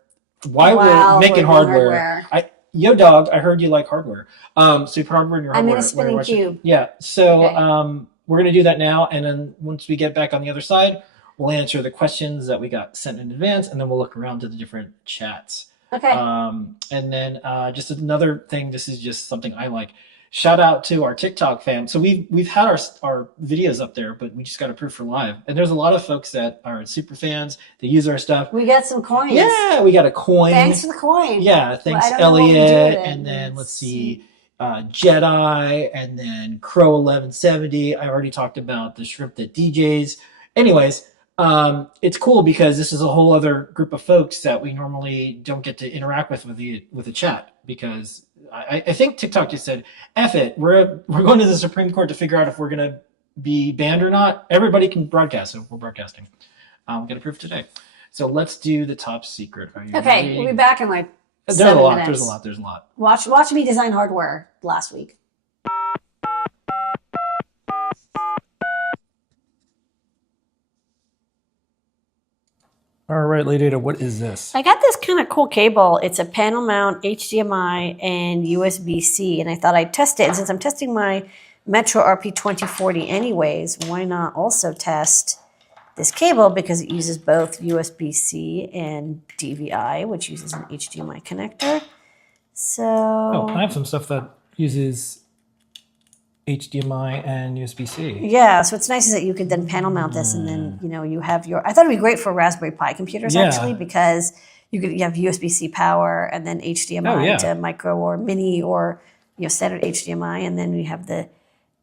while we're making hardware. Yo, dog, I heard you like hardware. So you put hardware in your hardware. I'm in a spinning cube. Yeah. So we're going to do that now, and then once we get back on the other side, we'll answer the questions that we got sent in advance, and then we'll look around to the different chats. Okay. And then just another thing, this is just something I like. Shout out to our TikTok fam. So we've had our videos up there, but we just got approved for live. And there's a lot of folks that are super fans. They use our stuff. We got some coins. Yeah, we got a coin. Thanks for the coin. Yeah, thanks Elliot. And then let's see, Jedi, and then Crow 1170. I already talked about the shrimp that DJs. Anyways, it's cool because this is a whole other group of folks that we normally don't get to interact with the chat, because I think TikTok just said, F it, we're going to the Supreme Court to figure out if we're going to be banned or not. Everybody can broadcast, so we're broadcasting. We'll get approved today. So let's do the top secret. Are you ready? We'll be back in like There's 7 a lot. minutes. There's a lot. Watch me design hardware last week. All right, Lady Ada, what is this? I got this kind of cool cable. It's a panel mount, HDMI, and USB-C, and I thought I'd test it. And since I'm testing my Metro RP2040 anyways, why not also test this cable, because it uses both USB-C and DVI, which uses an HDMI connector. So I have some stuff that uses HDMI and USB-C. Yeah, so it's nice is that you could then panel mount this, and then you have your. I thought it'd be great for Raspberry Pi computers actually, because you have USB-C power and then HDMI to micro or mini or standard HDMI, and then we have the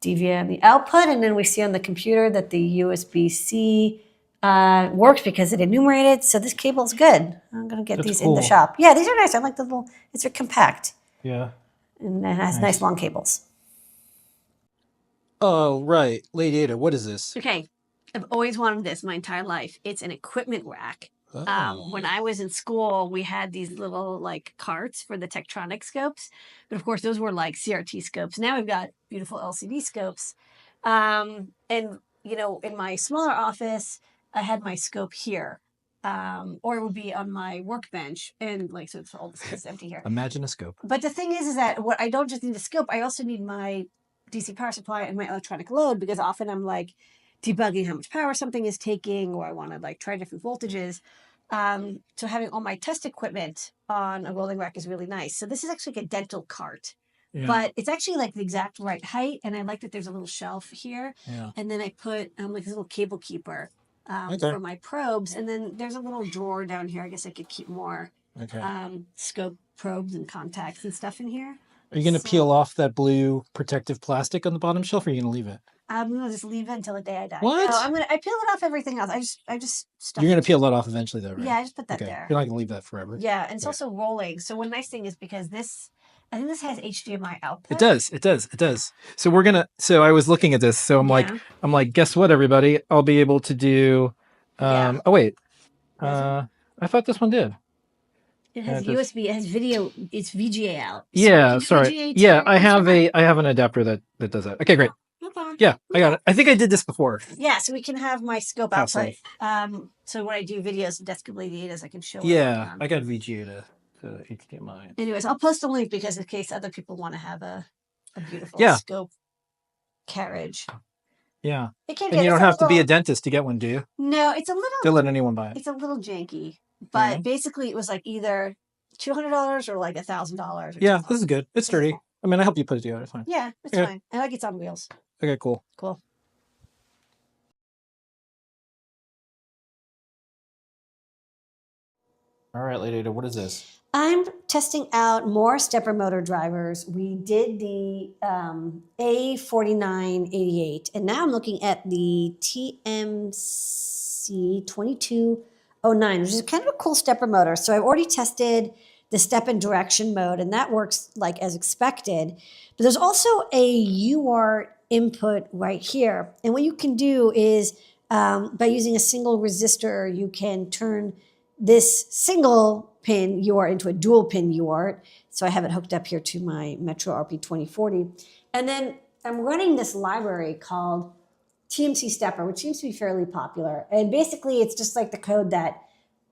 DVI on the output, and then we see on the computer that the USB-C works because it enumerated. So this cable is good. I'm gonna get these in the shop. Yeah, these are nice. I like the little. It's compact. Yeah, and it has nice long cables. Oh, right. Lady Ada, what is this? Okay. I've always wanted this my entire life. It's an equipment rack. Oh. When I was in school, we had these little carts for the Tektronix scopes. But of course, those were like CRT scopes. Now we've got beautiful LCD scopes. And, in my smaller office, I had my scope here. Or it would be on my workbench. And so it's all this is empty here. Imagine a scope. But the thing is that what I don't just need a scope, I also need my DC power supply and my electronic load, because often I'm debugging how much power something is taking, or I want to try different voltages. So having all my test equipment on a rolling rack is really nice. So this is actually like a dental cart. Yeah. But it's actually like the exact right height. And I like that there's a little shelf here. Yeah. And then I put like this little cable keeper for my probes. And then there's a little drawer down here. I guess I could keep more scope probes and contacts and stuff in here. Are you going to peel off that blue protective plastic on the bottom shelf, or are you going to leave it? I'm gonna just leave it until the day I die. What? No, I peel it off everything else. I just stuff You're going it. to peel that off eventually, though, right? Yeah, I just put that Okay. there. You're not going to leave that forever. Yeah, and it's also rolling. So one nice thing is because I think this has HDMI output. It does. So I was looking at this. So I'm like, guess what, everybody? I'll be able to do. Oh wait, I thought this one did. It has USB. It has video. It's VGA out. Yeah, sorry. Yeah, I have an adapter that does that. Okay, great. No problem. Yeah, I got it. I think I did this before. Yeah, so we can have my scope output. So when I do videos and Desktop Data, I can show it. Yeah, I got VGA to HDMI. Anyways, I'll post a link because in case other people want to have a beautiful scope carriage. Yeah. And you don't have to be a dentist to get one, do you? No, it's a little. They'll let anyone buy it. It's a little janky, but basically it was like either $200 or like $1,000. Yeah, this is good. It's sturdy. I mean, I help you put it together. It's fine. Yeah, it's fine. I like it's on wheels. Okay, cool. Cool. All right, Lady, what is this? I'm testing out more stepper motor drivers. We did the A4988, and now I'm looking at the TMC2209, which is kind of a cool stepper motor. So I've already tested the step and direction mode, and that works like as expected. But there's also a UART input right here. And what you can do is by using a single resistor, you can turn this single pin UART into a dual pin UART. So I have it hooked up here to my Metro RP2040. And then I'm running this library called TMC Stepper, which seems to be fairly popular. And basically it's just like the code that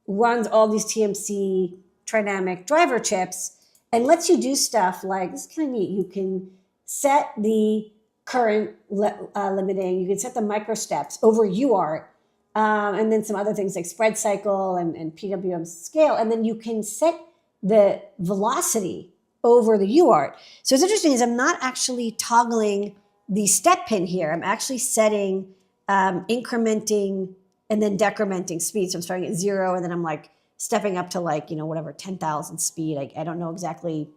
runs all these TMC Trinamic driver chips and lets you do stuff like, this is kind of neat. You can set the current limiting, you can set the micro steps over UART, and then some other things like spread cycle and PWM scale. And then you can set the velocity over the UART. So what's interesting is I'm not actually toggling the step pin here. I'm actually setting incrementing and then decrementing speed. So I'm starting at 0 and then I'm like stepping up to like, whatever, 10,000 speed. I don't know exactly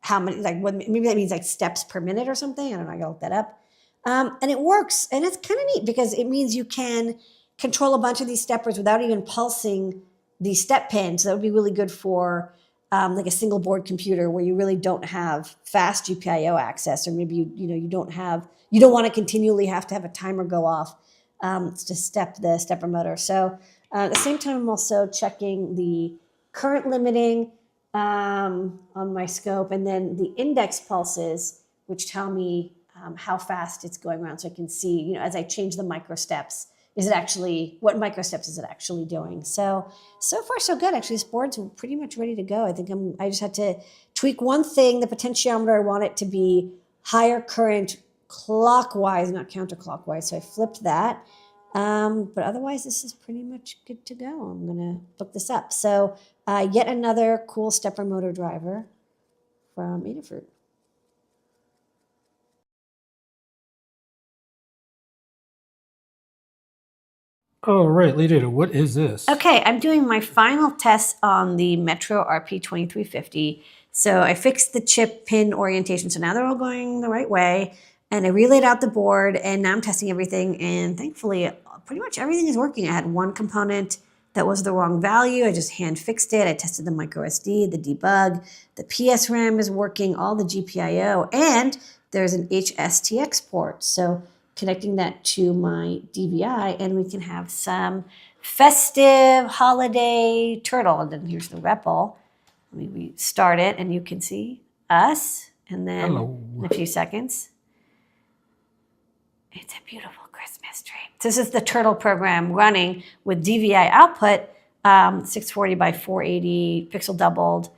how many, like what, maybe that means like steps per minute or something. I don't know, I gotta look that up. And it works. And it's kind of neat because it means you can control a bunch of these steppers without even pulsing the step pin. So that would be really good for like a single board computer where you really don't have fast GPIO access, or maybe you don't want to continually have to have a timer go off to step the stepper motor. So at the same time, I'm also checking the current limiting on my scope, and then the index pulses, which tell me how fast it's going around, so I can see, as I change the micro steps, what micro steps is it actually doing? So far so good. Actually, this board's pretty much ready to go. I think I just had to tweak one thing, the potentiometer. I want it to be higher current clockwise, not counterclockwise. So I flipped that. But otherwise, this is pretty much good to go. I'm going to look this up. So yet another cool stepper motor driver from Adafruit. Oh, right, Lady, what is this? Okay, I'm doing my final test on the Metro RP2350. So I fixed the chip pin orientation. So now they're all going the right way. And I relayed out the board, and now I'm testing everything. And thankfully, pretty much everything is working. I had one component that was the wrong value. I just hand fixed it. I tested the micro SD, the debug, the PSRAM is working, all the GPIO, and there's an HSTX port. So connecting that to my DVI, and we can have some festive holiday turtle. And then here's the REPL. Let me restart it, and you can see us. And then in a few seconds, it's a beautiful Christmas tree. So this is the turtle program running with DVI output, 640 by 480 pixel doubled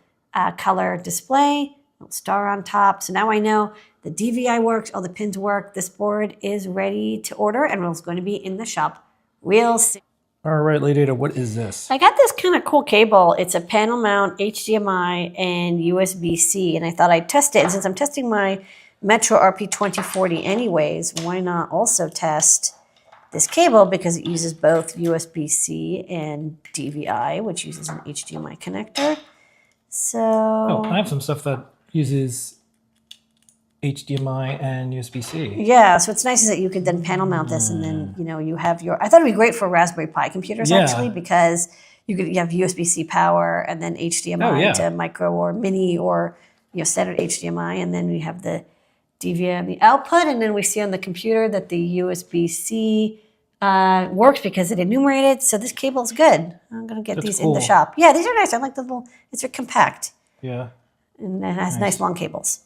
color display, little star on top. So now I know the DVI works, all the pins work. This board is ready to order, and it's going to be in the shop real soon. All right, Lady Ada, what is this? I got this kind of cool cable. It's a panel mount, HDMI, and USB-C, and I thought I'd test it. And since I'm testing my Metro RP2040 anyways, why not also test this cable, because it uses both USB-C and DVI, which uses an HDMI connector. So I have some stuff that uses HDMI and USB-C. Yeah, so it's nice is that you could then panel mount this, and then you have your. I thought it'd be great for Raspberry Pi computers actually, because you have USB-C power and then HDMI to micro or mini or standard HDMI, and then we have the DVI on the output, and then we see on the computer that the USB-C works because it enumerated. So this cable is good. I'm gonna get these in the shop. Yeah, these are nice. I like the little. It's compact. Yeah, and it has nice long cables.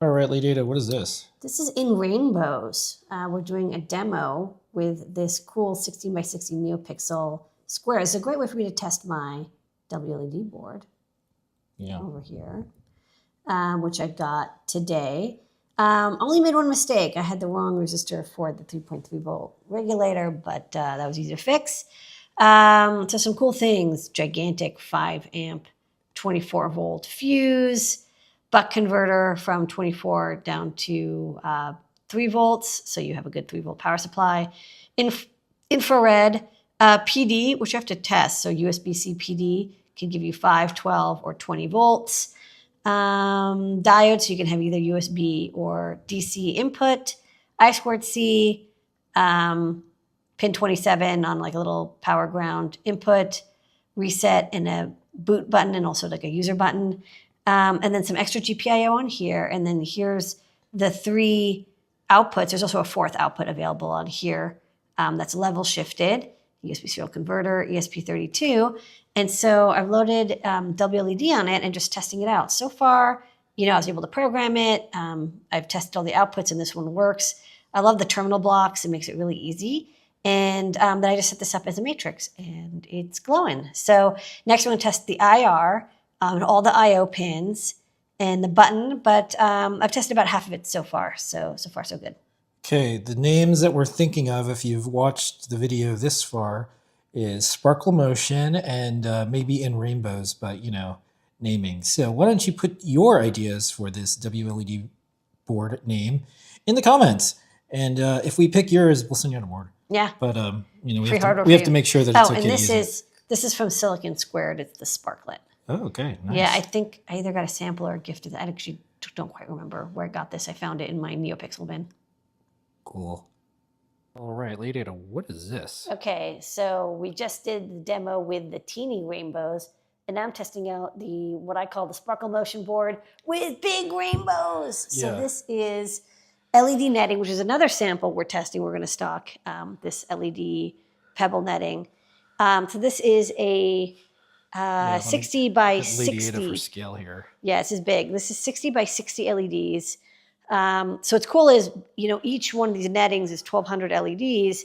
All right, Lady Ada, what is this? This is in rainbows. We're doing a demo with this cool 16 by 60 NeoPixel square. It's a great way for me to test my WLED board over here, which I got today. Only made one mistake. I had the wrong resistor for the 3.3 volt regulator, but that was easy to fix. So some cool things: gigantic 5 amp, 24 volt fuse, buck converter from 24 down to 3 volts, so you have a good 3 volt power supply. Infrared PD, which you have to test. So USB-C PD can give you 5, 12, or 20 volts. Diodes, so you can have either USB or DC input. I2C, pin 27 on like a little power ground input, reset, and a boot button, and also like a user button. And then some extra GPIO on here. And then here's the 3 outputs. There's also a 4th output available on here that's level shifted, USB serial converter, ESP32. And so I've loaded WLED on it and just testing it out. So far, I was able to program it. I've tested all the outputs and this one works. I love the terminal blocks. It makes it really easy. And then I just set this up as a matrix and it's glowing. So next I'm going to test the IR. And all the I/O pins and the button, but I've tested about half of it so far. So far, so good. Okay, the names that we're thinking of, if you've watched the video this far, is Sparkle Motion and maybe In Rainbows, but naming. So why don't you put your ideas for this WLED board name in the comments, and if we pick yours, we'll send you on a board. Yeah. But we have to make sure that it's okay. And this is from Silicon Squared. It's the Sparklet. Oh, okay. Nice. Yeah, I think I either got a sample or a gift. I actually don't quite remember where I got this. I found it in my NeoPixel bin. Cool. All right, Lady Ada, what is this? Okay, so we just did the demo with the teeny rainbows, and now I'm testing out what I call the Sparkle Motion board with big rainbows. So this is LED netting, which is another sample we're testing. We're going to stock this LED pebble netting. So this is a 60 by 60 for scale here. Yeah, this is big. This is 60 by 60 LEDs. So what's cool is, each one of these nettings is 1,200 LEDs,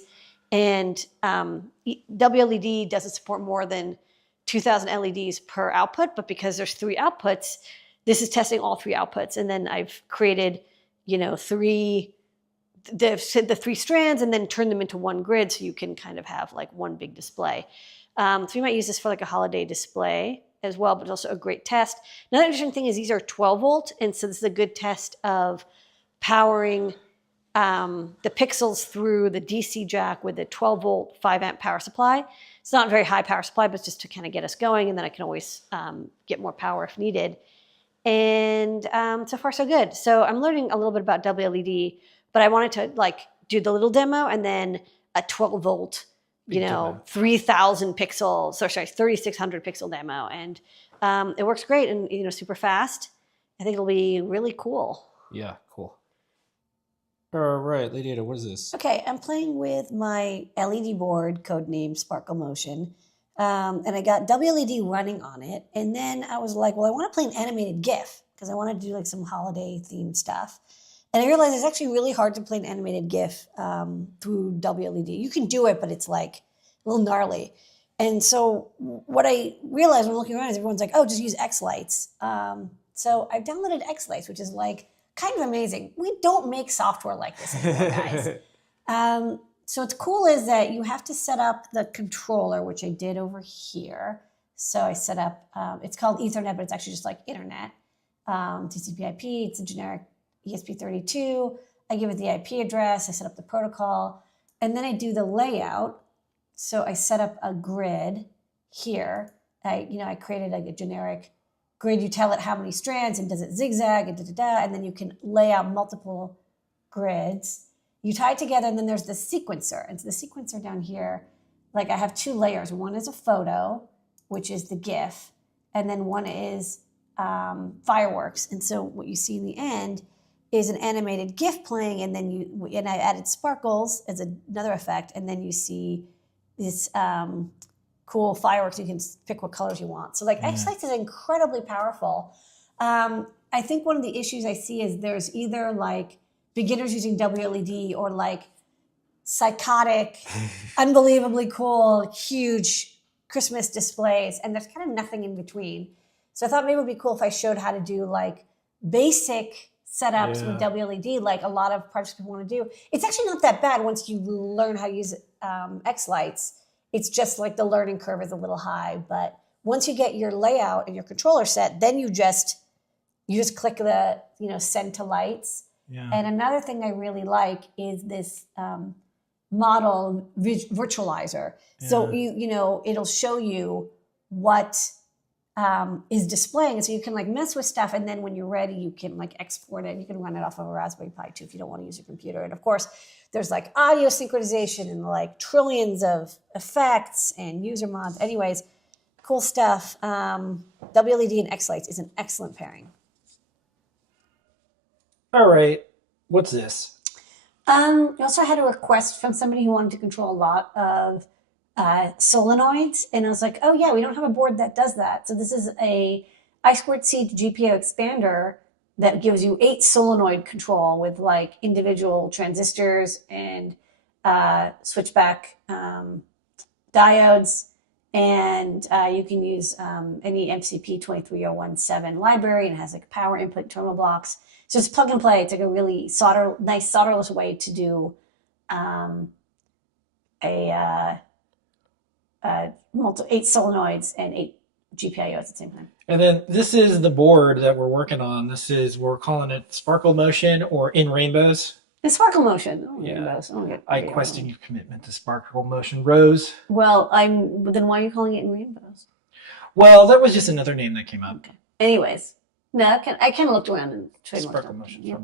and WLED doesn't support more than 2,000 LEDs per output, but because there's 3 outputs, this is testing all 3 outputs. And then I've created, the 3 strands and then turn them into one grid so you can kind of have like one big display. So we might use this for like a holiday display as well, but also a great test. Another interesting thing is these are 12 volt, and so this is a good test of powering the pixels through the DC jack with a 12 volt 5 amp power supply. It's not a very high power supply, but it's just to kind of get us going, and then I can always get more power if needed. And so far so good. So I'm learning a little bit about WLED, but I wanted to do the little demo and then a 12 volt 3,000 pixels, 3,600 pixel demo. And it works great and, super fast. I think it'll be really cool. Yeah, cool. All right, Lady Ada, what is this? Okay, I'm playing with my LED board, codenamed Sparkle Motion. And I got WLED running on it. And then I was like, well, I want to play an animated GIF because I want to do some holiday themed stuff. And I realized it's actually really hard to play an animated GIF through WLED. You can do it, but it's a little gnarly. And so what I realized when looking around is everyone's like, oh, just use X-Lights. So I've downloaded X-Lights, which is kind of amazing. We don't make software like this anymore, guys. So what's cool is that you have to set up the controller, which I did over here. So I set up, it's called Ethernet, but it's actually just like internet. TCP/IP, it's a generic ESP32. I give it the IP address, I set up the protocol, and then I do the layout. So I set up a grid here. I created like a generic grid. You tell it how many strands and does it zigzag and and then you can lay out multiple grids. You tie it together, and then there's the sequencer. And so the sequencer down here, like I have 2 layers. One is a photo, which is the GIF, and then one is fireworks. And so what you see in the end is an animated GIF playing, and then I added sparkles as another effect, and then you see this cool fireworks. You can pick what colors you want. So like X-Lights is incredibly powerful. I think one of the issues I see is there's either like beginners using WLED or like psychotic, unbelievably cool, huge Christmas displays, and there's kind of nothing in between. So I thought maybe it would be cool if I showed how to do like basic setups with WLED, like a lot of projects people want to do. It's actually not that bad once you learn how to use X-Lights. It's just like the learning curve is a little high, but once you get your layout and your controller set, then you just click the send to lights. Yeah. And another thing I really like is this model virtualizer. Yeah. So it'll show you what is displaying, and so you can like mess with stuff, and then when you're ready, you can like export it. You can run it off of a Raspberry Pi too if you don't want to use your computer. And of course, there's like audio synchronization and like trillions of effects and user mods. Anyways, cool stuff. WLED and X-Lights is an excellent pairing. All right, what's this? You also had a request from somebody who wanted to control a lot of solenoids, and I was like, oh yeah, we don't have a board that does that. So this is a I2C GPIO expander that gives you 8 solenoid control with like individual transistors and switchback diodes, and you can use any MCP 23017 library, and it has like power input terminal blocks. So it's plug and play. It's like a really nice solderless way to do 8 solenoids and 8 GPIOs at the same time. And then this is the board that we're working on. We're calling it Sparkle Motion or In Rainbows. The Sparkle Motion. Oh, yeah. Rainbows. Oh, I question your commitment to Sparkle Motion. Rose. Well, then why are you calling it In Rainbows? Well, that was just another name that came up. Okay. Anyways. No, I kind of looked around and trademarked Sparkle Motion. Yeah.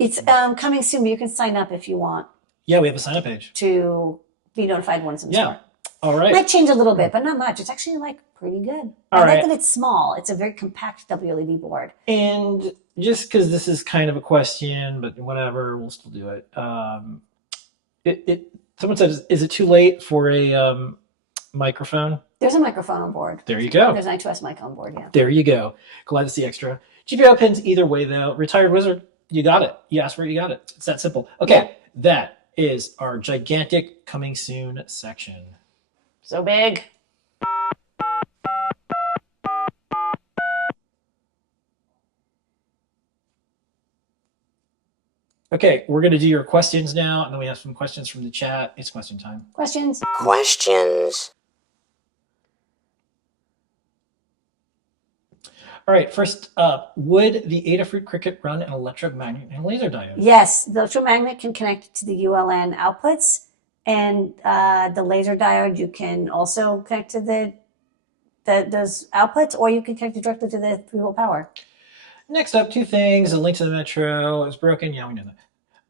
It's coming soon, but you can sign up if you want. Yeah, we have a sign up page. To be notified when it's in the store. All right. It might change a little bit, but not much. It's actually like pretty good. I like that it's small. It's a very compact WLED board. And just because this is kind of a question, but whatever, we'll still do it. Someone said, is it too late for a microphone? There's a microphone on board. There you go. There's an I2S mic on board, yeah. There you go. Glad to see extra. GPIO pins either way, though. Retired Wizard, you got it. You asked for it, you got it. It's that simple. Okay, That is our gigantic coming soon section. So big. Okay, we're going to do your questions now, and then we have some questions from the chat. It's question time. Questions. All right, first up, would the Adafruit Cricket run an electromagnet and laser diode? Yes, the electromagnet can connect to the ULN outputs, and the laser diode you can also connect to those outputs, or you can connect it directly to the 3-volt power. Next up, 2 things. A link to the Metro is broken. Yeah, we know that.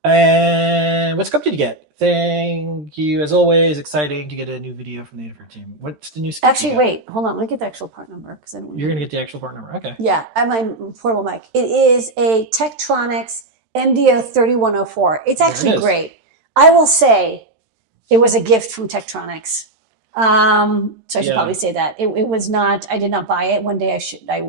And what scope did you get? Thank you. As always, exciting to get a new video from the Adafruit team. What's the new scope? Actually, wait. Hold on. Let me get the actual part number. You're going to get the actual part number. Okay. Yeah, I have my portable mic. It is a Tektronix MDO3104. It's actually great. I will say it was a gift from Tektronix. So I should probably say that it was not. I did not buy it. One day I showed up at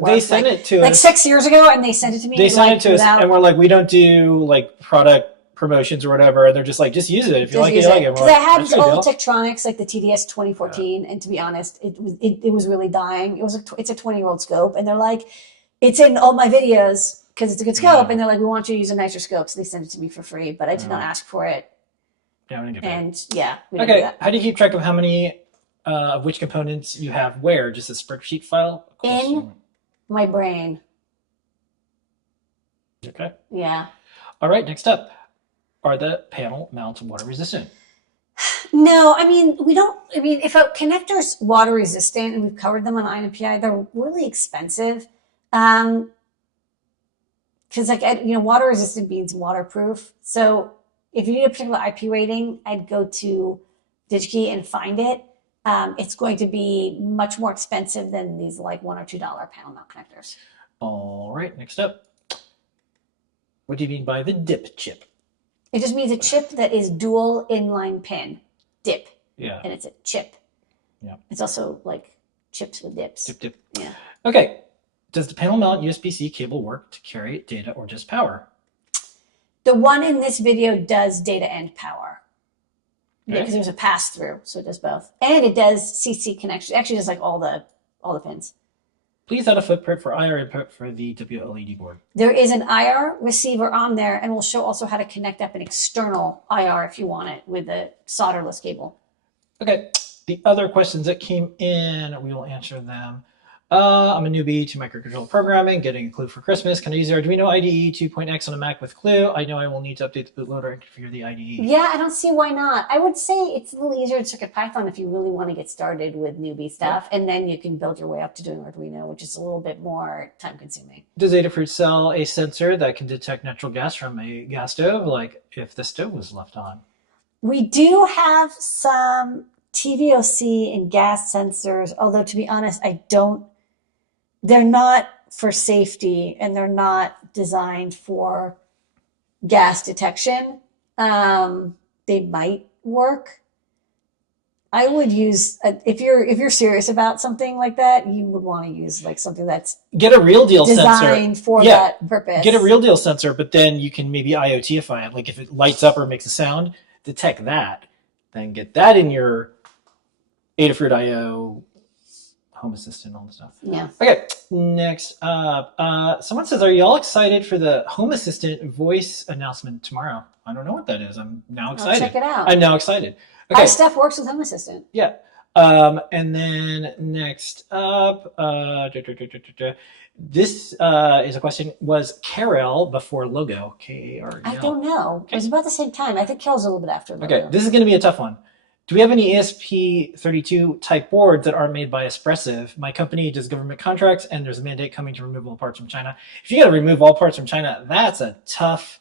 work. They sent it to us like 6 years ago, and they sent it to me. They sent it to us, and we're like, we don't do like product promotions or whatever. And they're just like, just use it if you like it. You like it. Because I had old Tektronix, like the TDS 2014, and to be honest, it was really dying. It's a 20-year-old scope, and they're like, it's in all my videos because it's a good scope, and they're like, we want you to use a nicer scope, so they sent it to me for free, but I did not ask for it. Yeah, we can get that. And yeah, we don't do Okay, that. how do you keep track of how many of which components you have where? Just a spreadsheet file? In my brain. Okay. Yeah. All right, next up. Are the panel mounts water resistant? No, I mean, we don't, I mean, if a connector's water resistant, and we've covered them on INPI, they're really expensive. Because like, water resistant means waterproof. So if you need a particular IP rating, I'd go to DigiKey and find it. It's going to be much more expensive than these like $1 or $2 panel mount connectors. All right, next up. What do you mean by the dip chip? It just means a chip that is dual inline pin, dip. Yeah. And it's a chip. Yeah. It's also like chips with dips. Dip. Yeah. Okay. Does the panel mount USB-C cable work to carry data or just power? The one in this video does data and power. Yeah, Okay. because there's a pass through, so it does both. And it does CC connection. It actually does like all the pins. Please add a footprint for IR input for the WLED board. There is an IR receiver on there, and we'll show also how to connect up an external IR if you want it with a solderless cable. Okay. The other questions that came in, we will answer them. I'm a newbie to microcontroller programming, getting a Clue for Christmas. Can I use the Arduino IDE 2.x on a Mac with Clue? I know I will need to update the bootloader and configure the IDE. Yeah, I don't see why not. I would say it's a little easier in CircuitPython if you really want to get started with newbie stuff, and then you can build your way up to doing Arduino, which is a little bit more time consuming. Does Adafruit sell a sensor that can detect natural gas from a gas stove, like if the stove was left on? We do have some TVOC and gas sensors, although to be honest, they're not for safety and they're not designed for gas detection. They might work. I would use, if you're serious about something like that, you would want to use like something that's Get a real deal designed sensor. for that purpose. Get a real deal sensor, but then you can maybe IoTify it. Like if it lights up or makes a sound, detect that. Then get that in your Adafruit IO Home Assistant, all the stuff. Yeah. Okay, next up. Someone says, are y'all excited for the Home Assistant voice announcement tomorrow? I don't know what that is. I'm now excited. Check it out. I'm now excited. Okay. Our stuff works with Home Assistant. Yeah. And then next up, this is a question. Was Carol before logo? K-A-R-E-L. I don't know. It was about the same time. I think Carol's a little bit after logo. Okay, this is going to be a tough one. Do we have any ESP32 type boards that aren't made by Espressive? My company does government contracts, and there's a mandate coming to remove all parts from China. If you got to remove all parts from China, that's a tough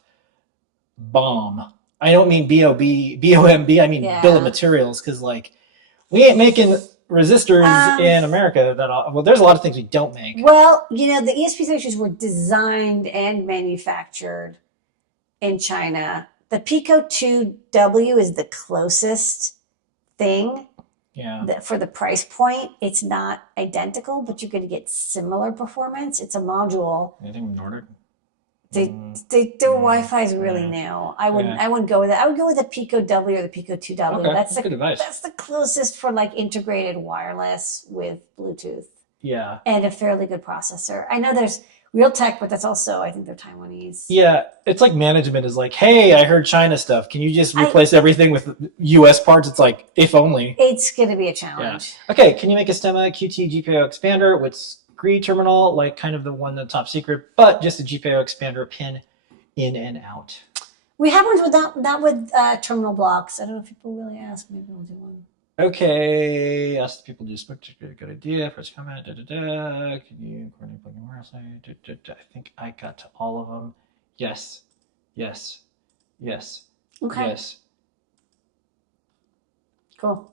bomb. I don't mean B-O-M-B, I mean bill of materials, because like we ain't making resistors in America well, there's a lot of things we don't make. Well, the ESP32s were designed and manufactured in China. The Pico 2W is the closest thing. Yeah. For the price point, it's not identical, but you're going to get similar performance. It's a module. Anything Nordic? Their Wi-Fi is really new. I wouldn't go with that. I would go with the Pico W or the Pico 2W. Okay, that's good advice. That's the closest for like integrated wireless with Bluetooth. Yeah. And a fairly good processor. I know there's Realtek, but that's also, I think they're Taiwanese. Yeah, it's like management is like, hey, I heard China stuff. Can you just replace everything with US parts? It's like, if only. It's going to be a challenge. Yeah. Okay, can you make a Stemma QT GPIO expander with GRI terminal, like kind of the one that's top secret, but just a GPIO expander pin in and out? We have ones not with terminal blocks. I don't know if people really ask. Maybe we'll do one. Okay, ask the people to just good idea. First comment, Can you coordinate plugging wirelessly? I think I got to all of them. Yes. Okay. Yes. Cool.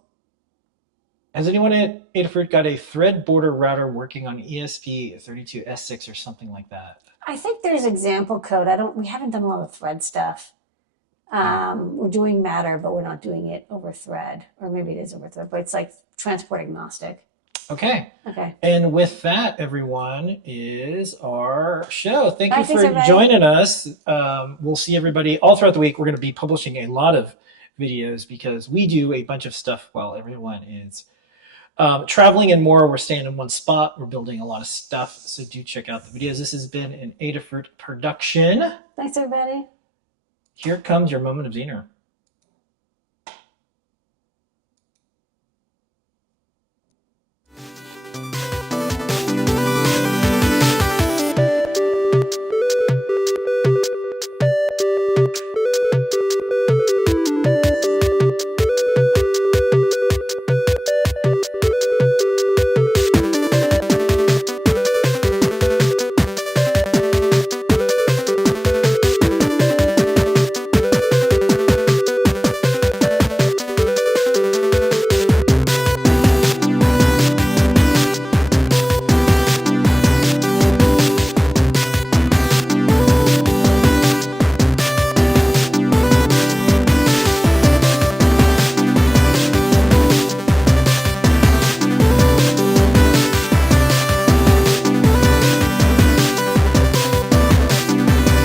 Has anyone at Adafruit got a thread border router working on ESP32S6 or something like that? I think there's example code. We haven't done a lot of thread stuff. We're doing Matter, but we're not doing it over thread, or maybe it is over thread, but it's like transport agnostic. Okay. Okay. And with that, everyone, is our show. Thank you for everybody. joining us. We'll see everybody all throughout the week. We're going to be publishing a lot of videos because we do a bunch of stuff while everyone is traveling and more. We're staying in one spot. We're building a lot of stuff. So do check out the videos. This has been an Adafruit production. Thanks, everybody. Here comes your moment of Zener.